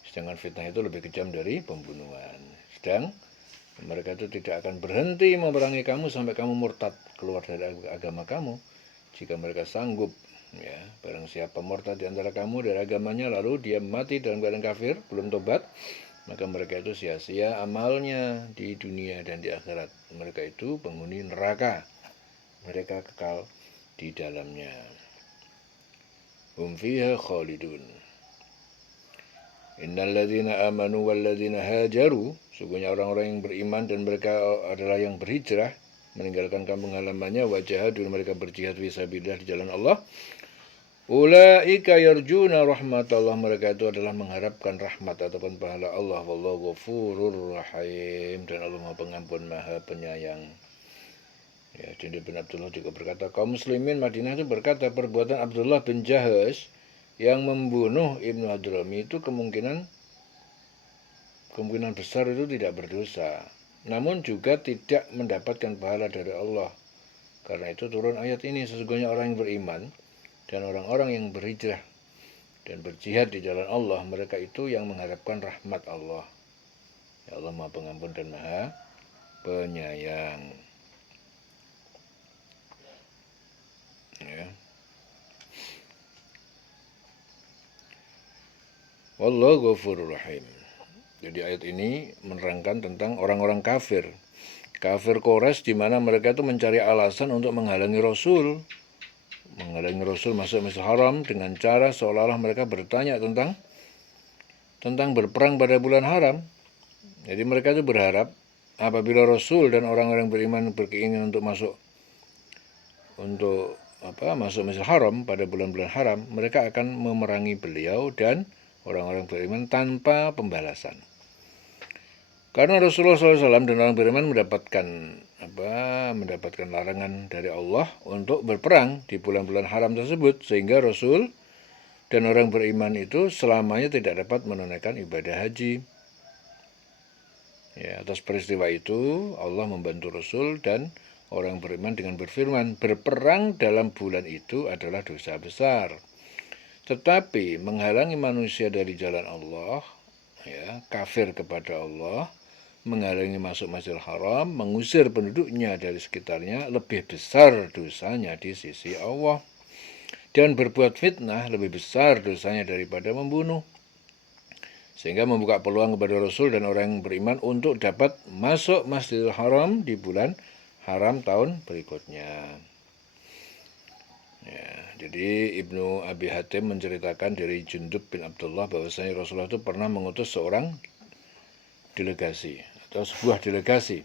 Sedangkan fitnah itu lebih kejam dari pembunuhan. Sedang mereka itu tidak akan berhenti memerangi kamu sampai kamu murtad, keluar dari agama kamu. Jika mereka sanggup, ya, barang siapa murtad di antara kamu dari agamanya lalu dia mati dalam keadaan kafir, belum tobat, maka mereka itu sia-sia amalnya di dunia dan di akhirat. Mereka itu penghuni neraka, mereka kekal di dalamnya. Hum fiha khalidun. Innal ladzina amanu wal ladzina hajaru, sungguhnya orang-orang yang beriman dan mereka adalah yang berhijrah, meninggalkan kampung halamannya, wajahadu, mereka berjihad fisabilillah di jalan Allah. Ulaika yarjuna rahmatallah, mereka itu adalah mengharapkan rahmat ataupun pahala Allah. Wallahu ghafurur rahim, dan Allah Maha Pengampun, Maha Penyayang. Ya, Jundub bin Abdullah juga berkata, kaum muslimin Madinah itu berkata, perbuatan Abdullah bin Jahash yang membunuh Ibnu Hadrami itu kemungkinan besar itu tidak berdosa, namun juga tidak mendapatkan pahala dari Allah. Karena itu turun ayat ini, sesungguhnya orang yang beriman dan orang-orang yang berhijrah dan berjihad di jalan Allah, mereka itu yang mengharapkan rahmat Allah. Ya, Allah Maha Pengampun dan Maha Penyayang. Ya. Wallahu ghafurur rahim. Jadi ayat ini menerangkan tentang orang-orang kafir. Kafir Quraisy, di mana mereka itu mencari alasan untuk menghalangi Rasul masuk Masjidil Haram dengan cara seolah-olah mereka bertanya tentang berperang pada bulan haram. Jadi mereka itu berharap apabila Rasul dan orang-orang beriman berkeinginan untuk masuk Masjidil Haram pada bulan-bulan haram, mereka akan memerangi beliau dan orang-orang beriman tanpa pembalasan. Karena Rasulullah SAW dan orang beriman mendapatkan larangan dari Allah untuk berperang di bulan-bulan haram tersebut, sehingga Rasul dan orang beriman itu selamanya tidak dapat menunaikan ibadah haji. Ya, atas peristiwa itu Allah membantu Rasul dan orang beriman dengan berfirman, berperang dalam bulan itu adalah dosa besar. Tetapi menghalangi manusia dari jalan Allah, ya, kafir kepada Allah, menghalangi masuk Masjidil Haram, mengusir penduduknya dari sekitarnya, lebih besar dosanya di sisi Allah. Dan berbuat fitnah lebih besar dosanya daripada membunuh. Sehingga membuka peluang kepada Rasul dan orang yang beriman untuk dapat masuk Masjidil Haram di bulan haram tahun berikutnya. Ya, jadi Ibnu Abi Hatim menceritakan dari Jundub bin Abdullah bahwasanya Rasulullah itu pernah mengutus seorang delegasi atau sebuah delegasi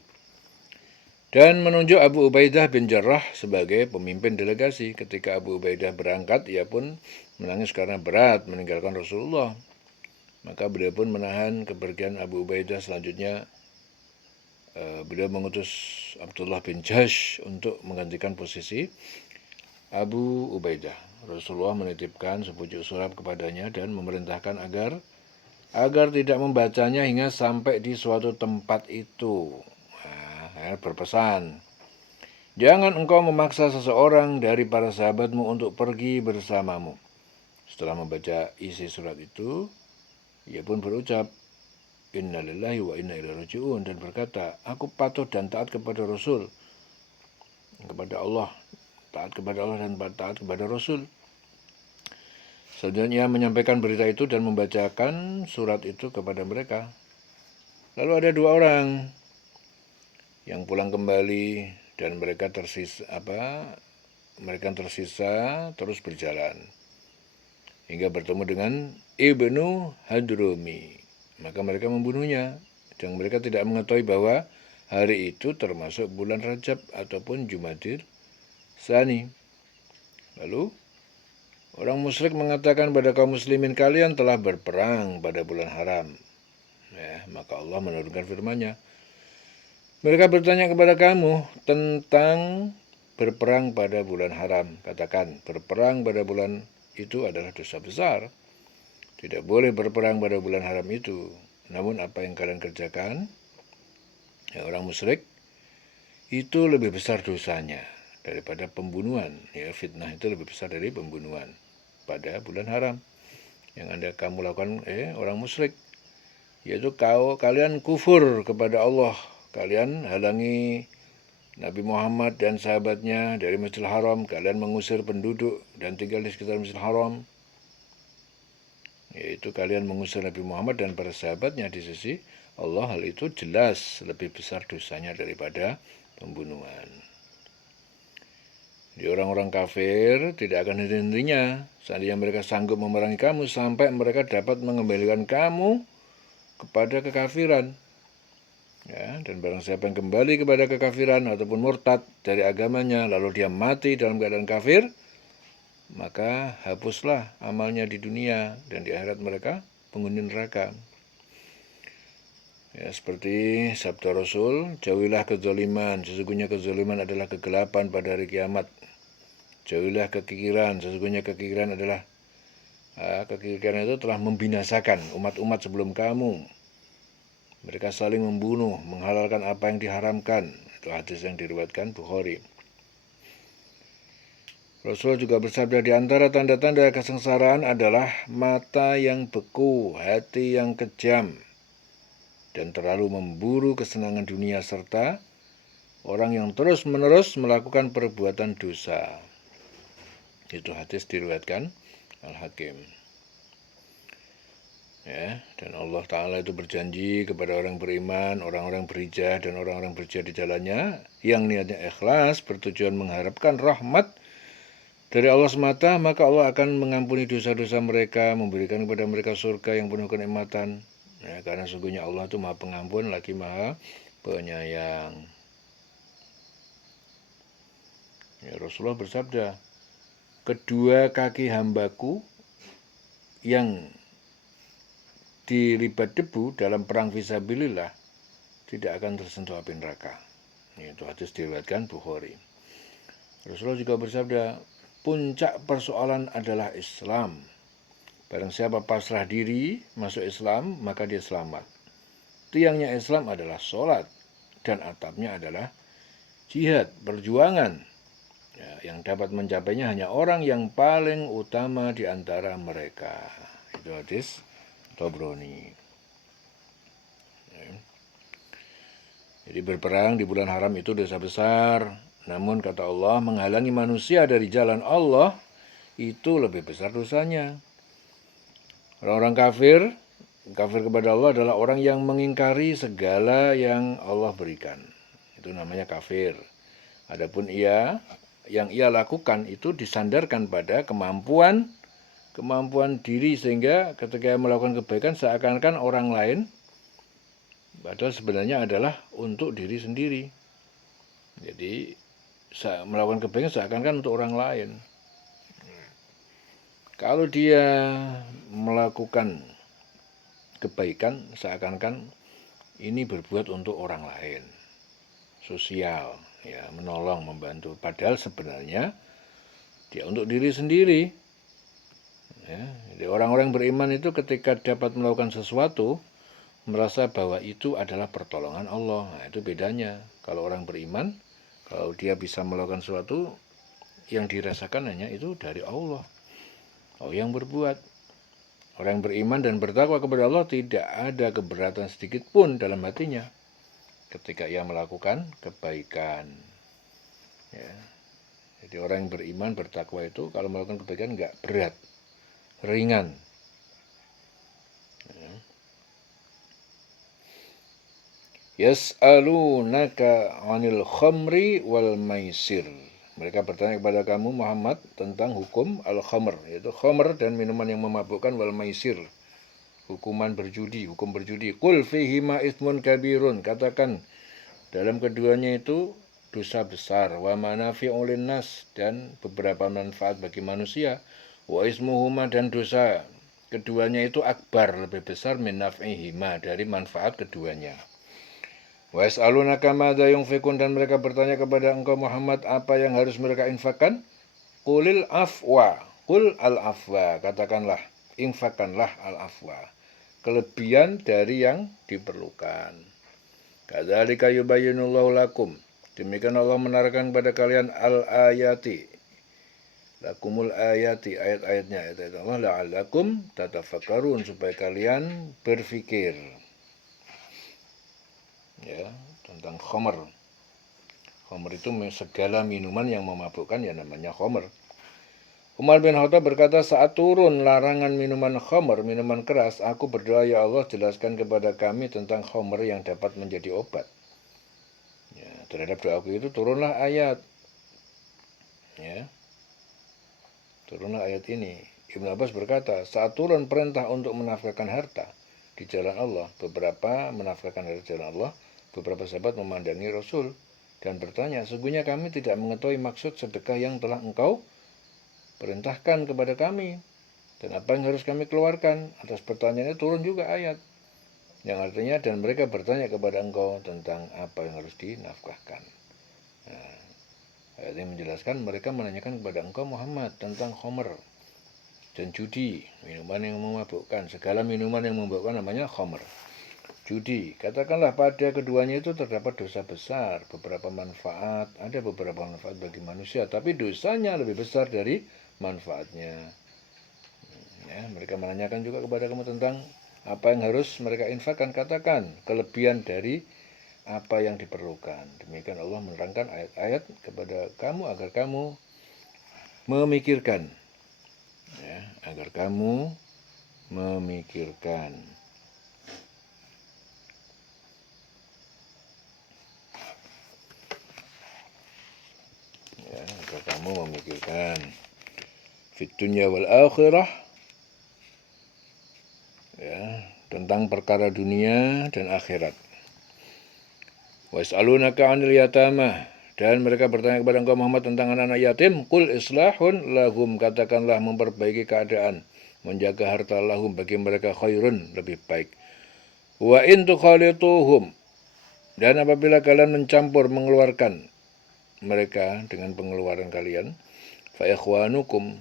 dan menunjuk Abu Ubaidah bin Jarrah sebagai pemimpin delegasi. Ketika Abu Ubaidah berangkat, ia pun menangis karena berat meninggalkan Rasulullah. Maka beliau pun menahan kepergian Abu Ubaidah. Selanjutnya beliau mengutus Abdullah bin Jahsh untuk menggantikan posisi Abu Ubaidah. Rasulullah menitipkan sepucuk surat kepadanya dan memerintahkan agar tidak membacanya hingga sampai di suatu tempat itu. Berpesan, jangan engkau memaksa seseorang dari para sahabatmu untuk pergi bersamamu. Setelah membaca isi surat itu, ia pun berucap, Inna lillahi wa inna ilaihi raji'un, dan berkata, aku patuh dan taat kepada Rasul, kepada Allah, taat kepada Allah dan taat kepada Rasul. Selanjutnya ia menyampaikan berita itu dan membacakan surat itu kepada mereka. Lalu ada dua orang yang pulang kembali dan mereka tersisa terus berjalan hingga bertemu dengan Ibnu Hadrumi. Maka mereka membunuhnya dan mereka tidak mengetahui bahwa hari itu termasuk bulan Rajab ataupun Jumadil Tsani. Lalu orang musyrik mengatakan pada kaum muslimin, kalian telah berperang pada bulan haram. Maka Allah menurunkan firman-Nya. Mereka bertanya kepada kamu tentang berperang pada bulan haram. Katakan, berperang pada bulan itu adalah dosa besar. Tidak boleh berperang pada bulan haram itu. Namun apa yang kalian kerjakan, orang musyrik, itu lebih besar dosanya daripada pembunuhan. Fitnah itu lebih besar dari pembunuhan pada bulan haram. Yang kamu lakukan orang musyrik, yaitu kalian kufur kepada Allah. Kalian halangi Nabi Muhammad dan sahabatnya dari Masjidil Haram. Kalian mengusir penduduk dan tinggal di sekitar Masjidil Haram. Yaitu kalian mengusir Nabi Muhammad dan para sahabatnya di sisi Allah. Hal itu jelas lebih besar dosanya daripada pembunuhan. Di orang-orang kafir tidak akan henti-hentinya seandainya mereka sanggup memerangi kamu sampai mereka dapat mengembalikan kamu kepada kekafiran. Dan barang siapa yang kembali kepada kekafiran ataupun murtad dari agamanya lalu dia mati dalam keadaan kafir, maka hapuslah amalnya di dunia dan di akhirat mereka penghuni neraka. Seperti sabda Rasul, jauhilah kezaliman, sesungguhnya kezaliman adalah kegelapan pada hari kiamat. Jauhilah kekikiran, sesungguhnya kekikiran adalah kekikiran itu telah membinasakan umat-umat sebelum kamu. Mereka saling membunuh, menghalalkan apa yang diharamkan. Itu hadis yang diriwayatkan Bukhari. Rasul juga bersabda, di antara tanda-tanda kesengsaraan adalah mata yang beku, hati yang kejam, dan terlalu memburu kesenangan dunia, serta orang yang terus-menerus melakukan perbuatan dosa. Itu hadis diriwayatkan Al-Hakim. Dan Allah Ta'ala itu berjanji kepada orang beriman, orang-orang berijah, dan orang-orang berjihad di jalannya, yang niatnya ikhlas, bertujuan mengharapkan rahmat dari Allah semata, maka Allah akan mengampuni dosa-dosa mereka, memberikan kepada mereka surga yang penuh kenikmatan. Karena sungguhnya Allah itu Maha Pengampun lagi Maha Penyayang. Rasulullah bersabda, kedua kaki hambaku yang dilibat debu dalam perang fisabilillah tidak akan tersentuh api neraka. Itu hadis diriwayatkan Bukhari. Rasulullah juga bersabda, puncak persoalan adalah Islam. Barang siapa pasrah diri masuk Islam, maka dia selamat. Tiangnya Islam adalah sholat, dan atapnya adalah jihad, perjuangan. Yang dapat mencapainya hanya orang yang paling utama di antara mereka. Itu hadis Tabrani. Jadi berperang di bulan haram itu dosa besar. Namun kata Allah, menghalangi manusia dari jalan Allah itu lebih besar dosanya. Orang-orang kafir kepada Allah adalah orang yang mengingkari segala yang Allah berikan. Itu namanya kafir. Adapun yang ia lakukan itu disandarkan pada kemampuan diri, sehingga ketika melakukan kebaikan seakan-akan orang lain, padahal sebenarnya adalah untuk diri sendiri. Jadi melakukan kebaikan seakan-akan untuk orang lain. Kalau dia melakukan kebaikan seakan-akan ini berbuat untuk orang lain, sosial, ya, menolong, membantu. Padahal sebenarnya dia untuk diri sendiri. Ya, jadi orang-orang beriman itu ketika dapat melakukan sesuatu, merasa bahwa itu adalah pertolongan Allah. Nah, itu bedanya. Kalau orang beriman, kalau dia bisa melakukan sesuatu, yang dirasakan hanya itu dari Allah. Oh, yang berbuat. Orang yang beriman dan bertakwa kepada Allah tidak ada keberatan sedikit pun dalam hatinya ketika ia melakukan kebaikan. Ya. Jadi orang yang beriman bertakwa itu kalau melakukan kebaikan enggak berat, ringan. Yas'alunaka 'anil khamri wal maisir. Mereka bertanya kepada kamu Muhammad tentang hukum al-khamr, yaitu khamr dan minuman yang memabukkan, wal maisir, hukum berjudi. Qul fihima itsmun kabirun, katakan dalam keduanya itu dosa besar, wa manafi'u linnas, dan beberapa manfaat bagi manusia, wa ismuhuma, dan dosa keduanya itu akbar, lebih besar, min naf'ihima, dari manfaat keduanya. Wa yas'alunaka madza yunfikun, dan mereka bertanya kepada engkau Muhammad apa yang harus mereka infakkan. Qulil afwa, qul al-afwa, katakanlah, infakkanlah al-afwa, kelebihan dari yang diperlukan. Kadzalika yubayyinullahu lakum, demikian Allah menerangkan kepada kalian al-ayati, lakumul ayati, ayat-ayatnya, ayat-ayat Allah, la'allakum tatafakkarun, supaya kalian berfikir. Ya, tentang khamr. Khamr itu segala minuman yang memabukkan, ya namanya khamr. Umar bin Khattab berkata, saat turun larangan minuman khamr, minuman keras, aku berdoa, ya Allah, jelaskan kepada kami tentang khamr yang dapat menjadi obat. Ya, terhadap doaku itu turunlah ayat. Ya, turunlah ayat ini. Ibnu Abbas berkata, saat turun perintah untuk menafkahkan harta di jalan Allah, beberapa menafkahkan harta di jalan Allah, beberapa sahabat memandangi Rasul dan bertanya, sesungguhnya kami tidak mengetahui maksud sedekah yang telah engkau perintahkan kepada kami, dan apa yang harus kami keluarkan. Atas pertanyaannya turun juga ayat yang artinya, dan mereka bertanya kepada engkau tentang apa yang harus dinafkahkan. Nah, ayat ini menjelaskan mereka menanyakan kepada engkau Muhammad tentang khamr dan judi, minuman yang memabukkan. Segala minuman yang memabukkan namanya khamr. Judi, katakanlah pada keduanya itu terdapat dosa besar, beberapa manfaat, ada beberapa manfaat bagi manusia, tapi dosanya lebih besar dari manfaatnya. Ya, mereka menanyakan juga kepada kamu tentang apa yang harus mereka infakkan, katakan kelebihan dari apa yang diperlukan. Demikian Allah menerangkan ayat-ayat kepada kamu agar kamu memikirkan. Ya, agar kamu memikirkan. Ya, agar kamu memikirkan fit dunya wal akhirah, ya, tentang perkara dunia dan akhirat. Was'alunaka 'anil yatama, dan mereka bertanya kepada engkau Muhammad tentang anak-anak yatim. Qul islahun lahum, katakanlah memperbaiki keadaan, menjaga harta lahum bagi mereka, khairun, lebih baik. Wa in tukhalituhum, dan apabila kalian mencampur, mengeluarkan mereka dengan pengeluaran kalian, fa ikhwanukum,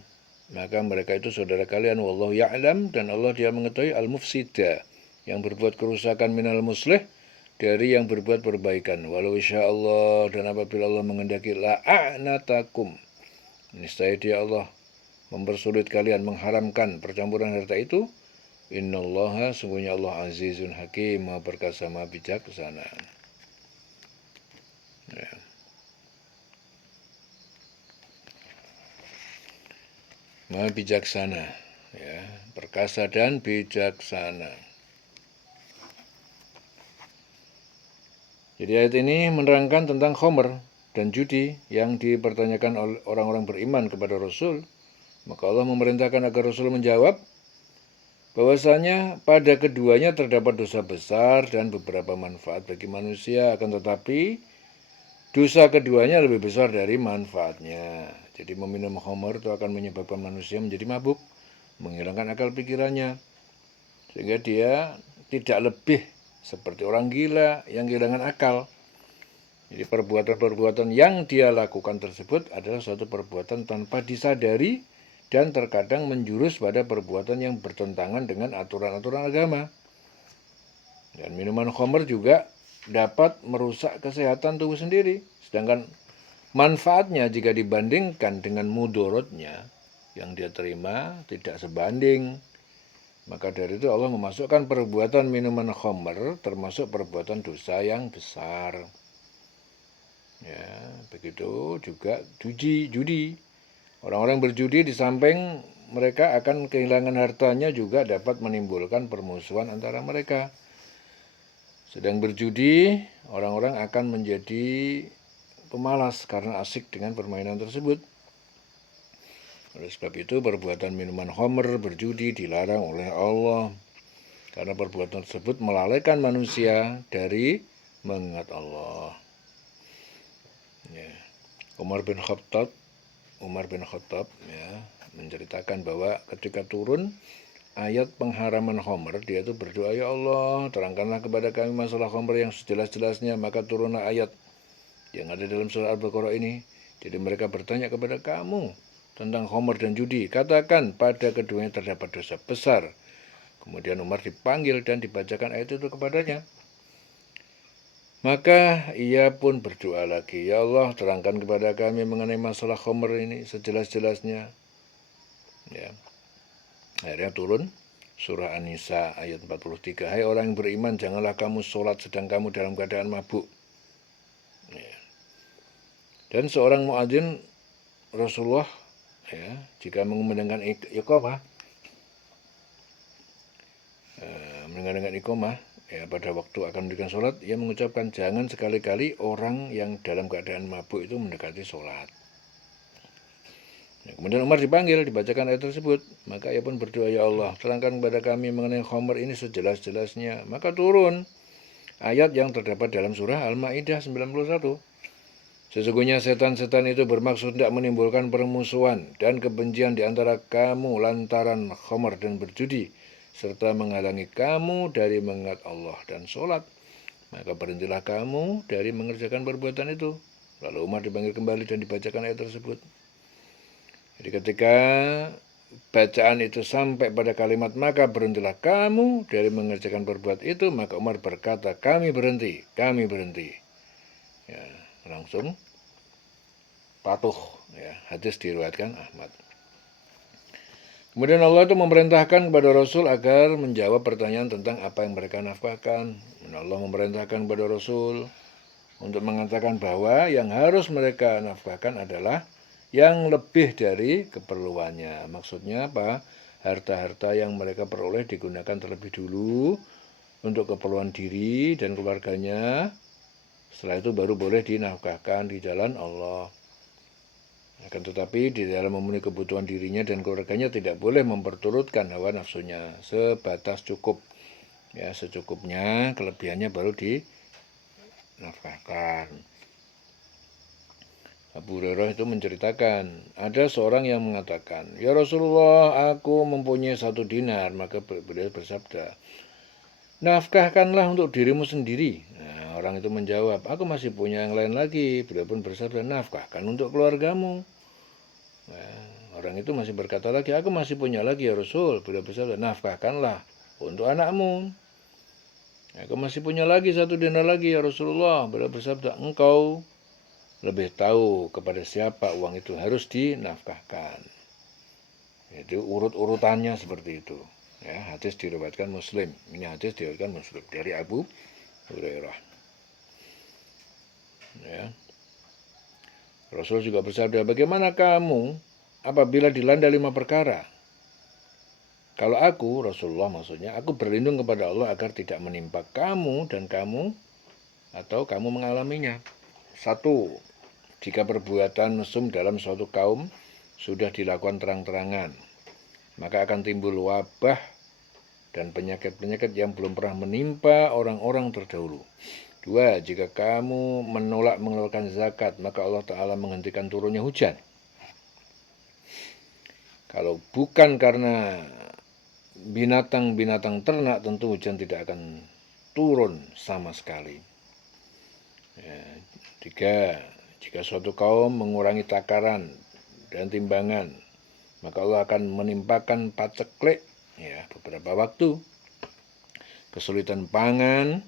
maka mereka itu saudara kalian. Wallahu ya'lam, dan Allah dia mengetahui, al-mufsida, yang berbuat kerusakan, minal muslih, dari yang berbuat perbaikan. Walau insyaallah, dan apabila Allah mengendaki, la'anatakum, niscaya dia Allah mempersulit kalian, mengharamkan percampuran harta itu. Innallaha, sungguhnya Allah azizun hakim, maha perkasa, maha bijaksana. Ya. Maha bijaksana, ya, perkasa dan bijaksana. Jadi ayat ini menerangkan tentang khamr dan judi yang dipertanyakan oleh orang-orang beriman kepada Rasul. Maka Allah memerintahkan agar Rasul menjawab bahwasanya pada keduanya terdapat dosa besar dan beberapa manfaat bagi manusia, akan tetapi dosa keduanya lebih besar dari manfaatnya. Jadi meminum khamr itu akan menyebabkan manusia menjadi mabuk, menghilangkan akal pikirannya, Sehingga dia tidak lebih seperti orang gila yang kehilangan akal. Jadi perbuatan-perbuatan yang dia lakukan tersebut adalah suatu perbuatan tanpa disadari dan terkadang menjurus pada perbuatan yang bertentangan dengan aturan-aturan agama. Dan minuman khamr juga dapat merusak kesehatan tubuh sendiri. Sedangkan manfaatnya jika dibandingkan dengan mudorotnya yang dia terima tidak sebanding. Maka dari itu Allah memasukkan perbuatan minuman khamr termasuk perbuatan dosa yang besar. Ya, begitu juga judi. Orang-orang berjudi di samping mereka akan kehilangan hartanya juga dapat menimbulkan permusuhan antara mereka. Sedang berjudi, orang-orang akan menjadi pemalas karena asik dengan permainan tersebut. Oleh sebab itu perbuatan minuman khamr berjudi dilarang oleh Allah. Karena perbuatan tersebut melalaikan manusia dari mengingat Allah. Ya. Umar bin Khattab ya, menceritakan bahwa ketika turun ayat pengharaman khamr, dia itu berdoa, ya Allah, terangkanlah kepada kami masalah khamr yang sejelas-jelasnya, maka turunlah ayat yang ada dalam surah Al-Baqarah ini. Jadi mereka bertanya kepada kamu tentang khamr dan judi. Katakan pada keduanya terdapat dosa besar. Kemudian Umar dipanggil dan dibacakan ayat itu kepadanya. Maka ia pun berdoa lagi, ya Allah, terangkan kepada kami mengenai masalah khamr ini sejelas-jelasnya. Ya. Akhirnya turun surah An-Nisa ayat 43. Hai orang yang beriman, janganlah kamu sholat sedang kamu dalam keadaan mabuk. Ya. Dan seorang muadzin Rasulullah, ya, jika mendengarkan iqamah, ya, pada waktu akan mendirikan sholat, ia mengucapkan jangan sekali-kali orang yang dalam keadaan mabuk itu mendekati sholat. Ya, kemudian Umar dipanggil, dibacakan ayat tersebut. Maka ia pun berdoa, ya Allah, terangkan kepada kami mengenai khamr ini sejelas-jelasnya. Maka turun ayat yang terdapat dalam surah Al-Ma'idah 91. Sesungguhnya setan-setan itu bermaksud tidak menimbulkan permusuhan dan kebencian di antara kamu lantaran khamr dan berjudi, serta menghalangi kamu dari mengingat Allah dan sholat. Maka berhentilah kamu dari mengerjakan perbuatan itu. Lalu Umar dipanggil kembali dan dibacakan ayat tersebut. Jadi ketika bacaan itu sampai pada kalimat maka berhentilah kamu dari mengerjakan perbuatan itu, maka Umar berkata, kami berhenti. Ya, langsung patuh. Ya, hadis diriwayatkan Ahmad. Kemudian Allah itu memerintahkan kepada Rasul agar menjawab pertanyaan tentang apa yang mereka nafkahkan. Allah memerintahkan kepada Rasul untuk mengatakan bahwa yang harus mereka nafkahkan adalah yang lebih dari keperluannya. Maksudnya apa? Harta-harta yang mereka peroleh digunakan terlebih dulu untuk keperluan diri dan keluarganya. Setelah itu baru boleh dinafkahkan di jalan Allah. Akan tetapi di dalam memenuhi kebutuhan dirinya dan keluarganya tidak boleh memperturutkan hawa nafsunya, sebatas cukup. Ya, secukupnya, kelebihannya baru dinafkahkan. Abu Hurairah itu menceritakan, ada seorang yang mengatakan, ya Rasulullah, aku mempunyai 1 dinar. Maka beliau bersabda, nafkahkanlah untuk dirimu sendiri. Nah, orang itu menjawab, aku masih punya yang lain lagi. Beliau pun bersabda, nafkahkan untuk keluargamu. Nah, orang itu masih berkata lagi, aku masih punya lagi ya Rasul. Beliau bersabda, nafkahkanlah untuk anakmu. Aku masih punya lagi 1 dinar lagi ya Rasulullah. Beliau bersabda, engkau lebih tahu kepada siapa uang itu harus dinafkahkan. Itu urut-urutannya seperti itu. Ya, hadis diriwayatkan Muslim. Ini hadis diriwayatkan Muslim dari Abu Hurairah. Ya. Rasul juga bersabda, bagaimana kamu apabila dilanda 5 perkara? Kalau aku, Rasulullah maksudnya, aku berlindung kepada Allah agar tidak menimpa kamu dan kamu atau kamu mengalaminya. 1, jika perbuatan mesum dalam suatu kaum sudah dilakukan terang-terangan, maka akan timbul wabah dan penyakit-penyakit yang belum pernah menimpa orang-orang terdahulu. 2, jika kamu menolak mengeluarkan zakat, maka Allah Ta'ala menghentikan turunnya hujan. Kalau bukan karena binatang-binatang ternak tentu hujan tidak akan turun sama sekali. Ya, jika suatu kaum mengurangi takaran dan timbangan, maka Allah akan menimpakan paceklik ya beberapa waktu, kesulitan pangan,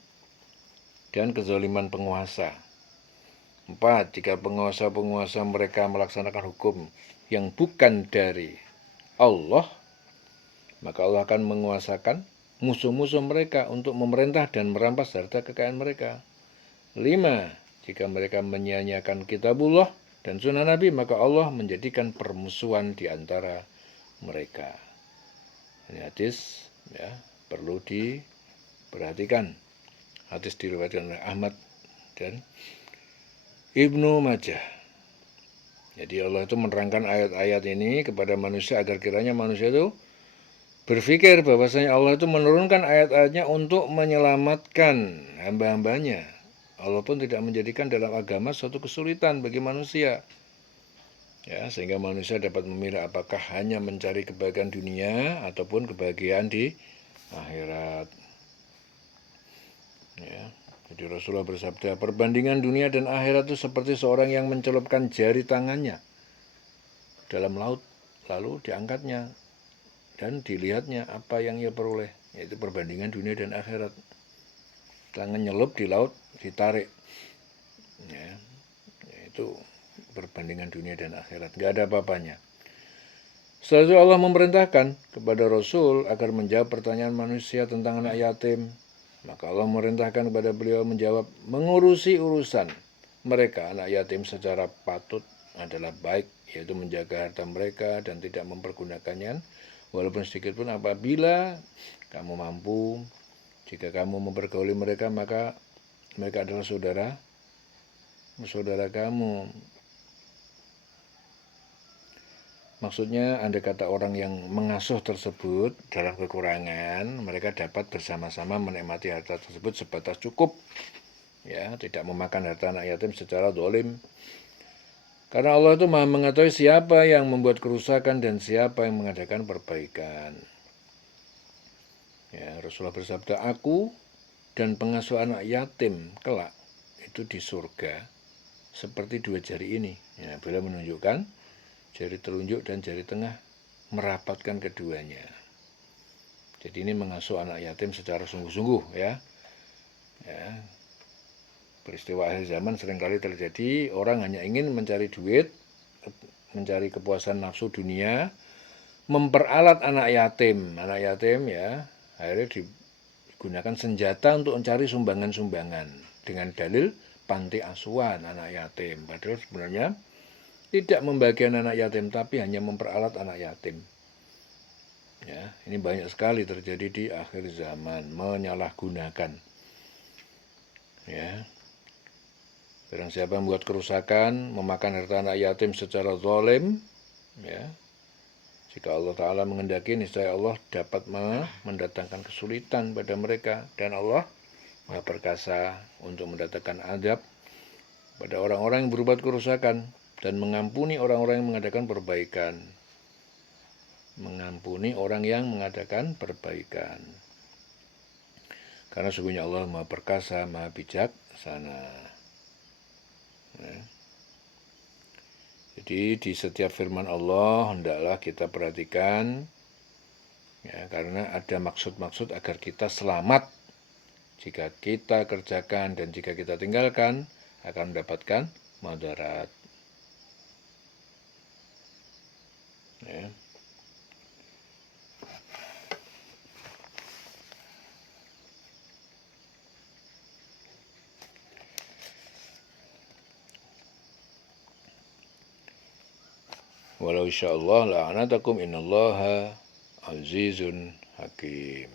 dan kezaliman penguasa. 4. Jika penguasa-penguasa mereka melaksanakan hukum yang bukan dari Allah, maka Allah akan menguasakan musuh-musuh mereka untuk memerintah dan merampas harta kekayaan mereka. 5. Jika mereka menyia-nyiakan kitabullah dan sunnah Nabi, maka Allah menjadikan permusuhan di antara mereka. Ini hadis ya, perlu diperhatikan. Hadis diriwayatkan oleh Ahmad dan Ibnu Majah. Jadi Allah itu menerangkan ayat-ayat ini kepada manusia agar kiranya manusia itu berpikir bahwasanya Allah itu menurunkan ayat-ayatnya untuk menyelamatkan hamba-hambanya. Allah pun tidak menjadikan dalam agama suatu kesulitan bagi manusia. Ya, sehingga manusia dapat memilih apakah hanya mencari kebahagiaan dunia ataupun kebahagiaan di akhirat. Ya. Jadi Rasulullah bersabda, perbandingan dunia dan akhirat itu seperti seorang yang mencelupkan jari tangannya dalam laut, lalu diangkatnya dan dilihatnya apa yang ia peroleh, yaitu perbandingan dunia dan akhirat. Tangan nyelup di laut, ditarik. Ya, itu perbandingan dunia dan akhirat, nggak ada apa-apanya. Setelah itu Allah memerintahkan kepada Rasul agar menjawab pertanyaan manusia tentang anak yatim. Maka Allah memerintahkan kepada beliau menjawab, mengurusi urusan mereka anak yatim secara patut adalah baik, yaitu menjaga harta mereka dan tidak mempergunakannya walaupun sedikit pun apabila kamu mampu. Jika kamu mempergauli mereka, maka mereka adalah saudara kamu. Maksudnya, andai kata orang yang mengasuh tersebut dalam kekurangan, mereka dapat bersama-sama menikmati harta tersebut sebatas cukup. Ya, tidak memakan harta anak yatim secara zalim. Karena Allah itu Maha mengetahui siapa yang membuat kerusakan dan siapa yang mengadakan perbaikan. Ya, Rasulullah bersabda, aku dan pengasuh anak yatim kelak itu di surga seperti dua jari ini. Ya, bila menunjukkan jari telunjuk dan jari tengah merapatkan keduanya. Jadi ini mengasuh anak yatim secara sungguh-sungguh ya. Peristiwa akhir zaman seringkali terjadi, orang hanya ingin mencari duit, mencari kepuasan nafsu dunia, memperalat anak yatim. Anak yatim ya, akhirnya digunakan senjata untuk mencari sumbangan-sumbangan dengan dalil panti asuhan anak yatim. Padahal sebenarnya tidak membagikan anak yatim, tapi hanya memperalat anak yatim. Ya, ini banyak sekali terjadi di akhir zaman, menyalahgunakan. Ya, barang siapa membuat kerusakan, memakan harta anak yatim secara zalim, ya, jika Allah Ta'ala menghendaki, niscaya Allah dapat mendatangkan kesulitan pada mereka, dan Allah Maha perkasa untuk mendatangkan azab pada orang-orang yang berbuat kerusakan dan mengampuni orang-orang yang mengadakan perbaikan. Mengampuni orang yang mengadakan perbaikan. Karena sesungguhnya Allah Maha perkasa, Maha bijaksana. Ya. Jadi di setiap firman Allah hendaklah kita perhatikan, ya, karena ada maksud-maksud agar kita selamat. Jika kita kerjakan dan jika kita tinggalkan, akan mendapatkan madarat. Ya. Walau insyaallah la'anatakum innallaha azizun hakim.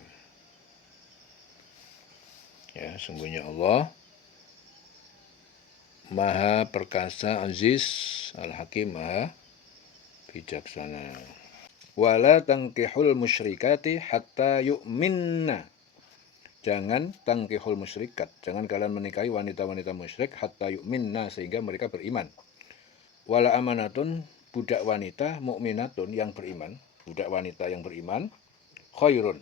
Ya, sungguhnya Allah Maha perkasa, aziz, al-hakim, maha bijaksana. Wala tankihul musyrikati hatta yu'minna. Jangan tankihul musyrikat. Jangan kalian menikahi wanita-wanita musyrik hatta yu'minna, sehingga mereka beriman. Wala amanatun, budak wanita mukminatun yang beriman, budak wanita yang beriman, khairun,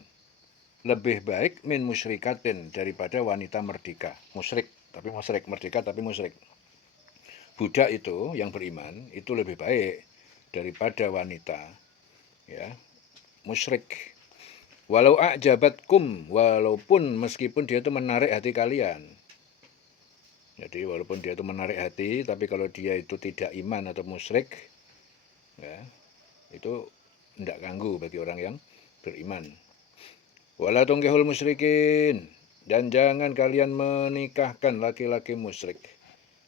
lebih baik min musyrikatin, daripada wanita merdeka. Musyrik, tapi musyrik, merdeka tapi musyrik. Budak itu yang beriman itu lebih baik daripada wanita, ya, musyrik. Walau a'jabatkum, walaupun meskipun dia itu menarik hati kalian. Jadi walaupun dia itu menarik hati, tapi kalau dia itu tidak iman atau musyrik, ya, itu tidak ganggu bagi orang yang beriman. Wala tungkihul musyrikin, dan jangan kalian menikahkan laki-laki musyrik,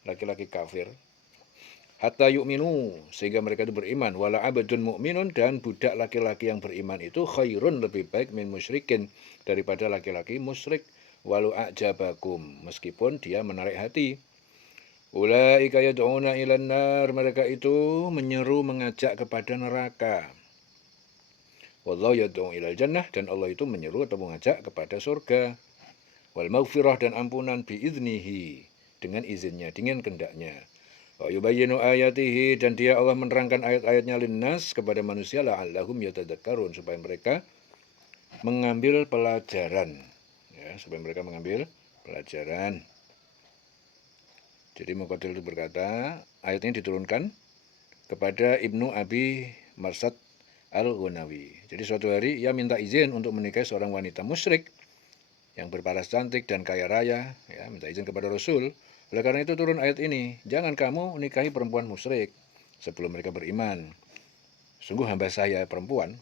laki-laki kafir, hatta yu'minu, sehingga mereka itu beriman. Wala abdun mu'minun, dan budak laki-laki yang beriman itu khairun, lebih baik min musyrikin, daripada laki-laki musyrik. Walau a'jabakum, meskipun dia menarik hati. Ulaika yad'una ilan nar, mereka itu menyeru, mengajak kepada neraka. Wallahu yad'u ilal jannah, dan Allah itu menyeru atau mengajak kepada surga. Wal maghfirah, dan ampunan, biiznihi, dengan izinnya, dengan kehendaknya. Wa yubayyinu ayatihi, dan dia Allah menerangkan ayat-ayatnya linnas, kepada manusia, la'allahum yatadzakkarun, supaya mereka mengambil pelajaran, ya, supaya mereka mengambil pelajaran. Jadi Muqatil itu berkata, ayat ini diturunkan kepada Ibnu Abi Marsad Al-Ghunawi. Jadi suatu hari ia minta izin untuk menikahi seorang wanita musyrik yang berparas cantik dan kaya raya, ya, minta izin kepada Rasul. Oleh karena itu turun ayat ini, jangan kamu nikahi perempuan musyrik sebelum mereka beriman. Sungguh hamba saya perempuan,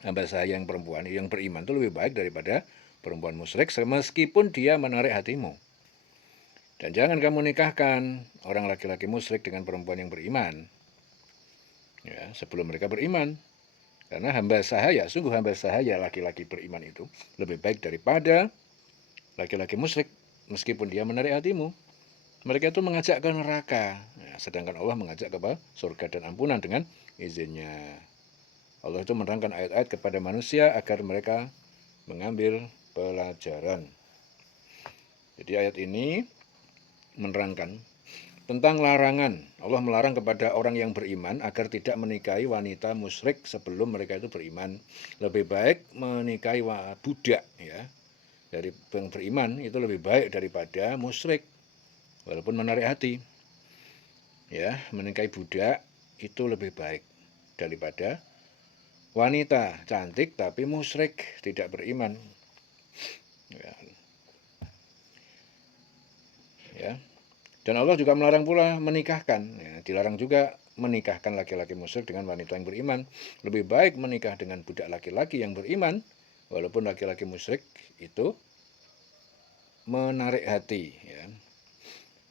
hamba saya yang perempuan yang beriman itu lebih baik daripada perempuan musyrik meskipun dia menarik hatimu. Dan jangan kamu nikahkan orang laki-laki musyrik dengan perempuan yang beriman, ya, sebelum mereka beriman. Karena hamba sahaya, sungguh hamba sahaya laki-laki beriman itu lebih baik daripada laki-laki musyrik meskipun dia menarik hatimu. Mereka itu mengajak ke neraka, ya, sedangkan Allah mengajak ke surga dan ampunan dengan izinnya. Allah itu menerangkan ayat-ayat kepada manusia agar mereka mengambil pelajaran. Jadi ayat ini menerangkan tentang larangan. Allah melarang kepada orang yang beriman agar tidak menikahi wanita musyrik sebelum mereka itu beriman. Lebih baik menikahi budak, ya, dari yang beriman itu lebih baik daripada musyrik walaupun menarik hati. Ya, menikahi budak itu lebih baik daripada wanita cantik tapi musyrik, tidak beriman. Ya. Dan Allah juga melarang pula menikahkan, ya, dilarang juga menikahkan laki-laki musyrik dengan wanita yang beriman. Lebih baik menikah dengan budak laki-laki yang beriman, walaupun laki-laki musyrik itu menarik hati. Ya.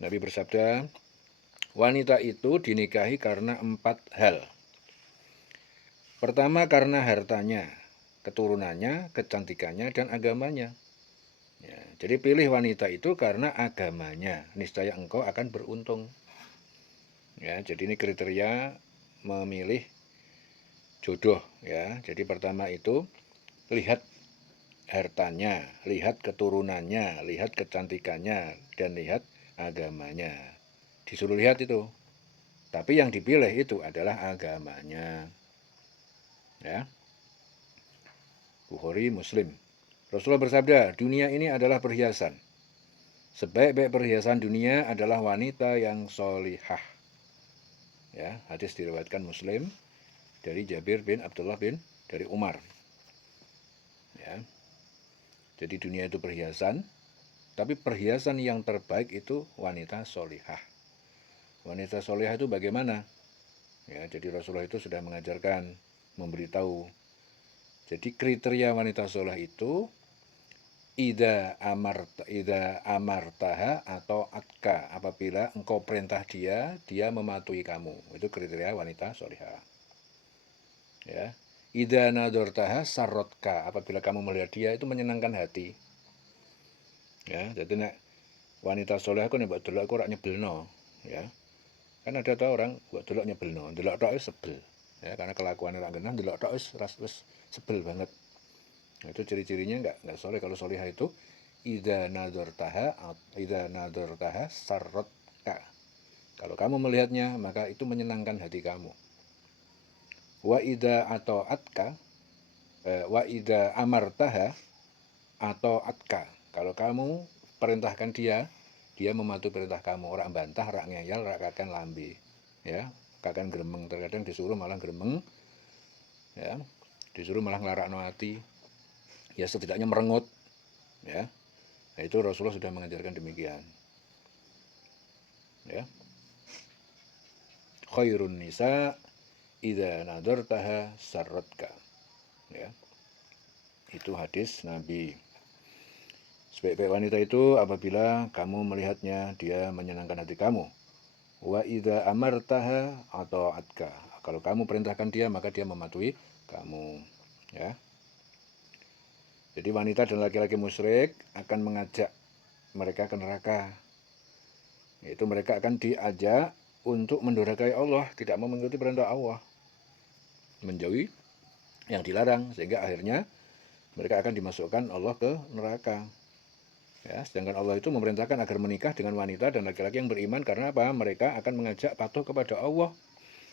Nabi bersabda, wanita itu dinikahi karena 4 hal. Pertama, karena hartanya, keturunannya, kecantikannya, dan agamanya. Ya, jadi pilih wanita itu karena agamanya, niscaya engkau akan beruntung. Ya, jadi ini kriteria memilih jodoh, ya. Jadi pertama itu lihat hartanya, lihat keturunannya, lihat kecantikannya, dan lihat agamanya. Disuruh lihat itu. Tapi yang dipilih itu adalah agamanya. Ya. Bukhari, Muslim. Rasulullah bersabda, dunia ini adalah perhiasan. Sebaik-baik perhiasan dunia adalah wanita yang solihah. Ya, hadis diriwayatkan Muslim dari Jabir bin Abdullah bin dari Umar. Ya. Jadi dunia itu perhiasan, tapi perhiasan yang terbaik itu wanita solihah. Wanita solihah itu bagaimana? Ya, jadi Rasulullah itu sudah mengajarkan, memberitahu. Jadi kriteria wanita solihah itu ida amartaha atau atka, apabila engkau perintah dia, dia mematuhi kamu. Itu kriteria wanita solihah. Ya. Ida nadortaha sarotka, apabila kamu melihat dia itu menyenangkan hati. Ya, jadi nek wanita soleh aku nek mbok delok aku ora nyebelno, ya. Kan ada tau orang mbok delok nyebelno, delok tok wis sebel. Ya, karena kelakuannya ora genah, delok tok wis sebel banget. Nah, itu ciri-cirinya enggak soleh. Kalau solihah itu idza nadzartaha sarratka. Kalau kamu melihatnya, maka itu menyenangkan hati kamu. Wa idza ata'atka, wa idza amartaha atau atka. Kalau kamu perintahkan dia, dia mematuhi perintah kamu. Ora bantah, ora ngeyel, ora kakan lambe. Ya, kakan gremeng, terkadang disuruh malah gremeng. Ya, disuruh malah nglarakno ati. Ya setidaknya merengut. Ya. Nah, itu Rasulullah sudah mengajarkan demikian. Ya. Khairun nisa idza nadartaha sarratka. Ya. Itu hadis Nabi. Sebaik-baik wanita itu apabila kamu melihatnya dia menyenangkan hati kamu. Wa idza amartaha atau atka. Kalau kamu perintahkan dia maka dia mematuhi kamu. Ya. Jadi wanita dan laki-laki musyrik akan mengajak mereka ke neraka. Yaitu mereka akan diajak untuk mendurhakai Allah, tidak mau mengikuti perintah Allah. Menjauhi yang dilarang, sehingga akhirnya mereka akan dimasukkan Allah ke neraka. Ya, sedangkan Allah itu memerintahkan agar menikah dengan wanita dan laki-laki yang beriman karena apa? Mereka akan mengajak patuh kepada Allah,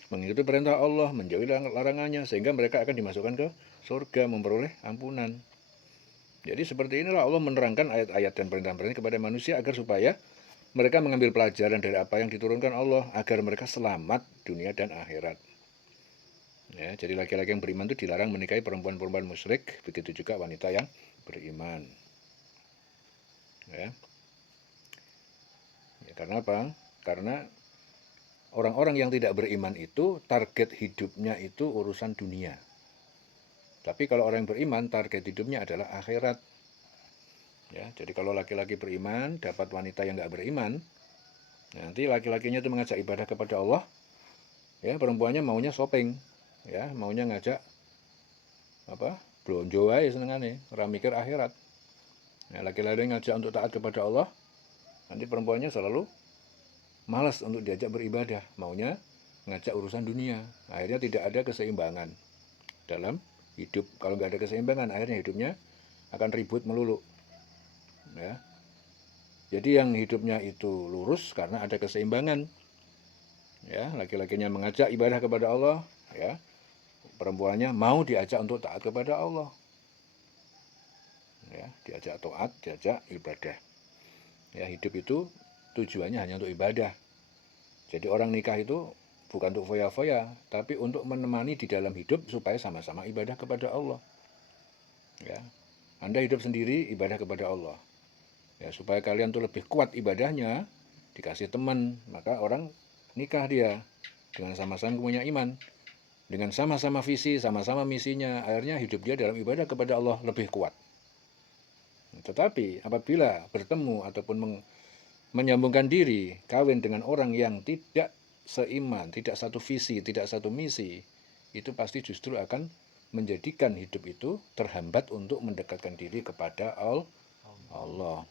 mengikuti perintah Allah, menjauhi larangannya, sehingga mereka akan dimasukkan ke surga memperoleh ampunan. Jadi seperti inilah Allah menerangkan ayat-ayat dan perintah-perintah kepada manusia agar supaya mereka mengambil pelajaran dari apa yang diturunkan Allah agar mereka selamat dunia dan akhirat. Ya, jadi laki-laki yang beriman itu dilarang menikahi perempuan-perempuan musyrik, begitu juga wanita yang beriman. Ya. Ya, karena apa? Karena orang-orang yang tidak beriman itu target hidupnya itu urusan dunia. Tapi kalau orang yang beriman target hidupnya adalah akhirat. Ya, jadi kalau laki-laki beriman dapat wanita yang nggak beriman, nanti laki-lakinya itu mengajak ibadah kepada Allah, ya perempuannya maunya shopping, ya maunya ngajak apa blonjo aja senengane, ora mikir akhirat. Nah, laki-laki ngajak untuk taat kepada Allah, nanti perempuannya selalu malas untuk diajak beribadah, maunya ngajak urusan dunia. Akhirnya tidak ada keseimbangan dalam hidup. Kalau nggak ada keseimbangan, akhirnya hidupnya akan ribut melulu. Ya. Jadi yang hidupnya itu lurus karena ada keseimbangan. Ya, laki-lakinya mengajak ibadah kepada Allah, ya. Perempuannya mau diajak untuk taat kepada Allah. Ya, diajak taat, diajak ibadah. Ya, hidup itu tujuannya hanya untuk ibadah. Jadi orang nikah itu bukan untuk foya-foya, tapi untuk menemani di dalam hidup supaya sama-sama ibadah kepada Allah. Ya, Anda hidup sendiri ibadah kepada Allah. Ya, supaya kalian tuh lebih kuat ibadahnya, dikasih teman, maka orang nikah dia dengan sama-sama punya iman, dengan sama-sama visi, sama-sama misinya, akhirnya hidup dia dalam ibadah kepada Allah lebih kuat. Tetapi apabila bertemu ataupun menyambungkan diri, kawin dengan orang yang tidak seiman, tidak satu visi, tidak satu misi, itu pasti justru akan menjadikan hidup itu terhambat untuk mendekatkan diri kepada Allah.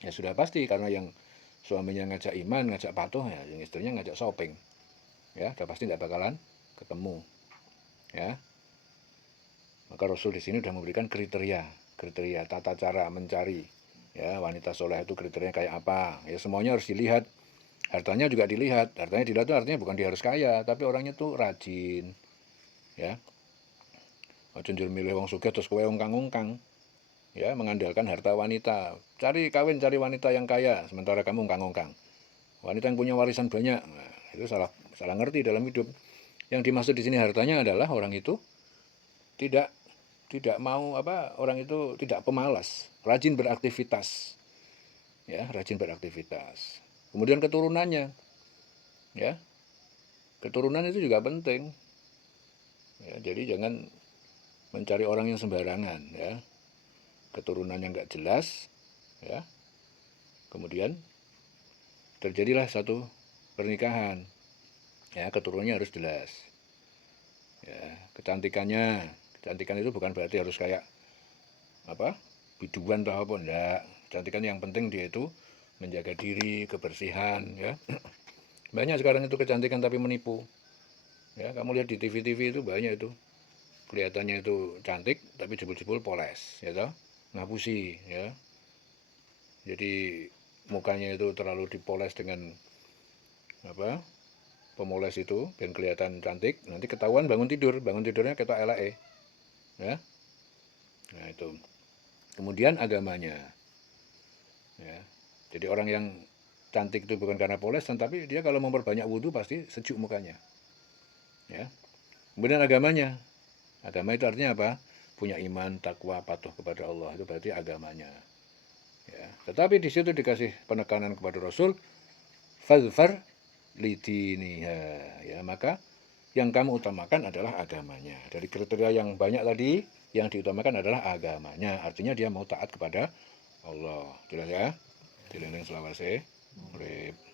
Ya sudah pasti karena yang suaminya ngajak iman, ngajak patuh, ya yang istrinya ngajak shopping. Ya, sudah pasti tidak bakalan ketemu. Ya. Maka Rasul di sini sudah memberikan kriteria tata cara mencari ya wanita soleh itu kriterianya kayak apa. Ya semuanya harus dilihat. Hartanya juga dilihat. Hartanya dilihat itu artinya bukan dia harus kaya, tapi orangnya tuh rajin. Ya. Aja njur milih wong sugih terus kowe ungkang-ungkang. Ya, mengandalkan harta wanita. Cari wanita yang kaya sementara kamu ungkang-ungkang. Wanita yang punya warisan banyak. Nah, itu salah ngerti dalam hidup. Yang dimaksud di sini hartanya adalah orang itu tidak mau orang itu tidak pemalas, rajin beraktivitas. Ya, rajin beraktivitas. Kemudian keturunannya. Ya. Keturunan itu juga penting. Ya, jadi jangan mencari orang yang sembarangan ya. Keturunannya nggak jelas ya. Kemudian terjadilah satu pernikahan. Ya, keturunannya harus jelas. Ya, kecantikan itu bukan berarti harus kayak biduan atau apa enggak. Kecantikan yang penting dia itu menjaga diri, kebersihan ya. Banyak sekarang itu kecantikan tapi menipu. Ya, kamu lihat di TV-TV itu banyak itu. Kelihatannya itu cantik tapi jebul-jebul poles, ya toh? Ngapusi ya. Jadi mukanya itu terlalu dipoles dengan pemoles itu biar kelihatan cantik, nanti ketahuan bangun tidurnya ketok eleke. Ya. Nah itu. Kemudian agamanya. Ya. Jadi orang yang cantik itu bukan karena polesan, tapi dia kalau memperbanyak wudhu pasti sejuk mukanya. Ya. Kemudian agamanya. Agama itu artinya apa? Punya iman, takwa, patuh kepada Allah. Itu berarti agamanya. Ya. Tetapi di situ dikasih penekanan kepada Rasul, fazfar lidiniha. Ya, maka yang kamu utamakan adalah agamanya. Dari kriteria yang banyak tadi, yang diutamakan adalah agamanya. Artinya dia mau taat kepada Allah. Jelas ya? Dilendeng selawase. Urip.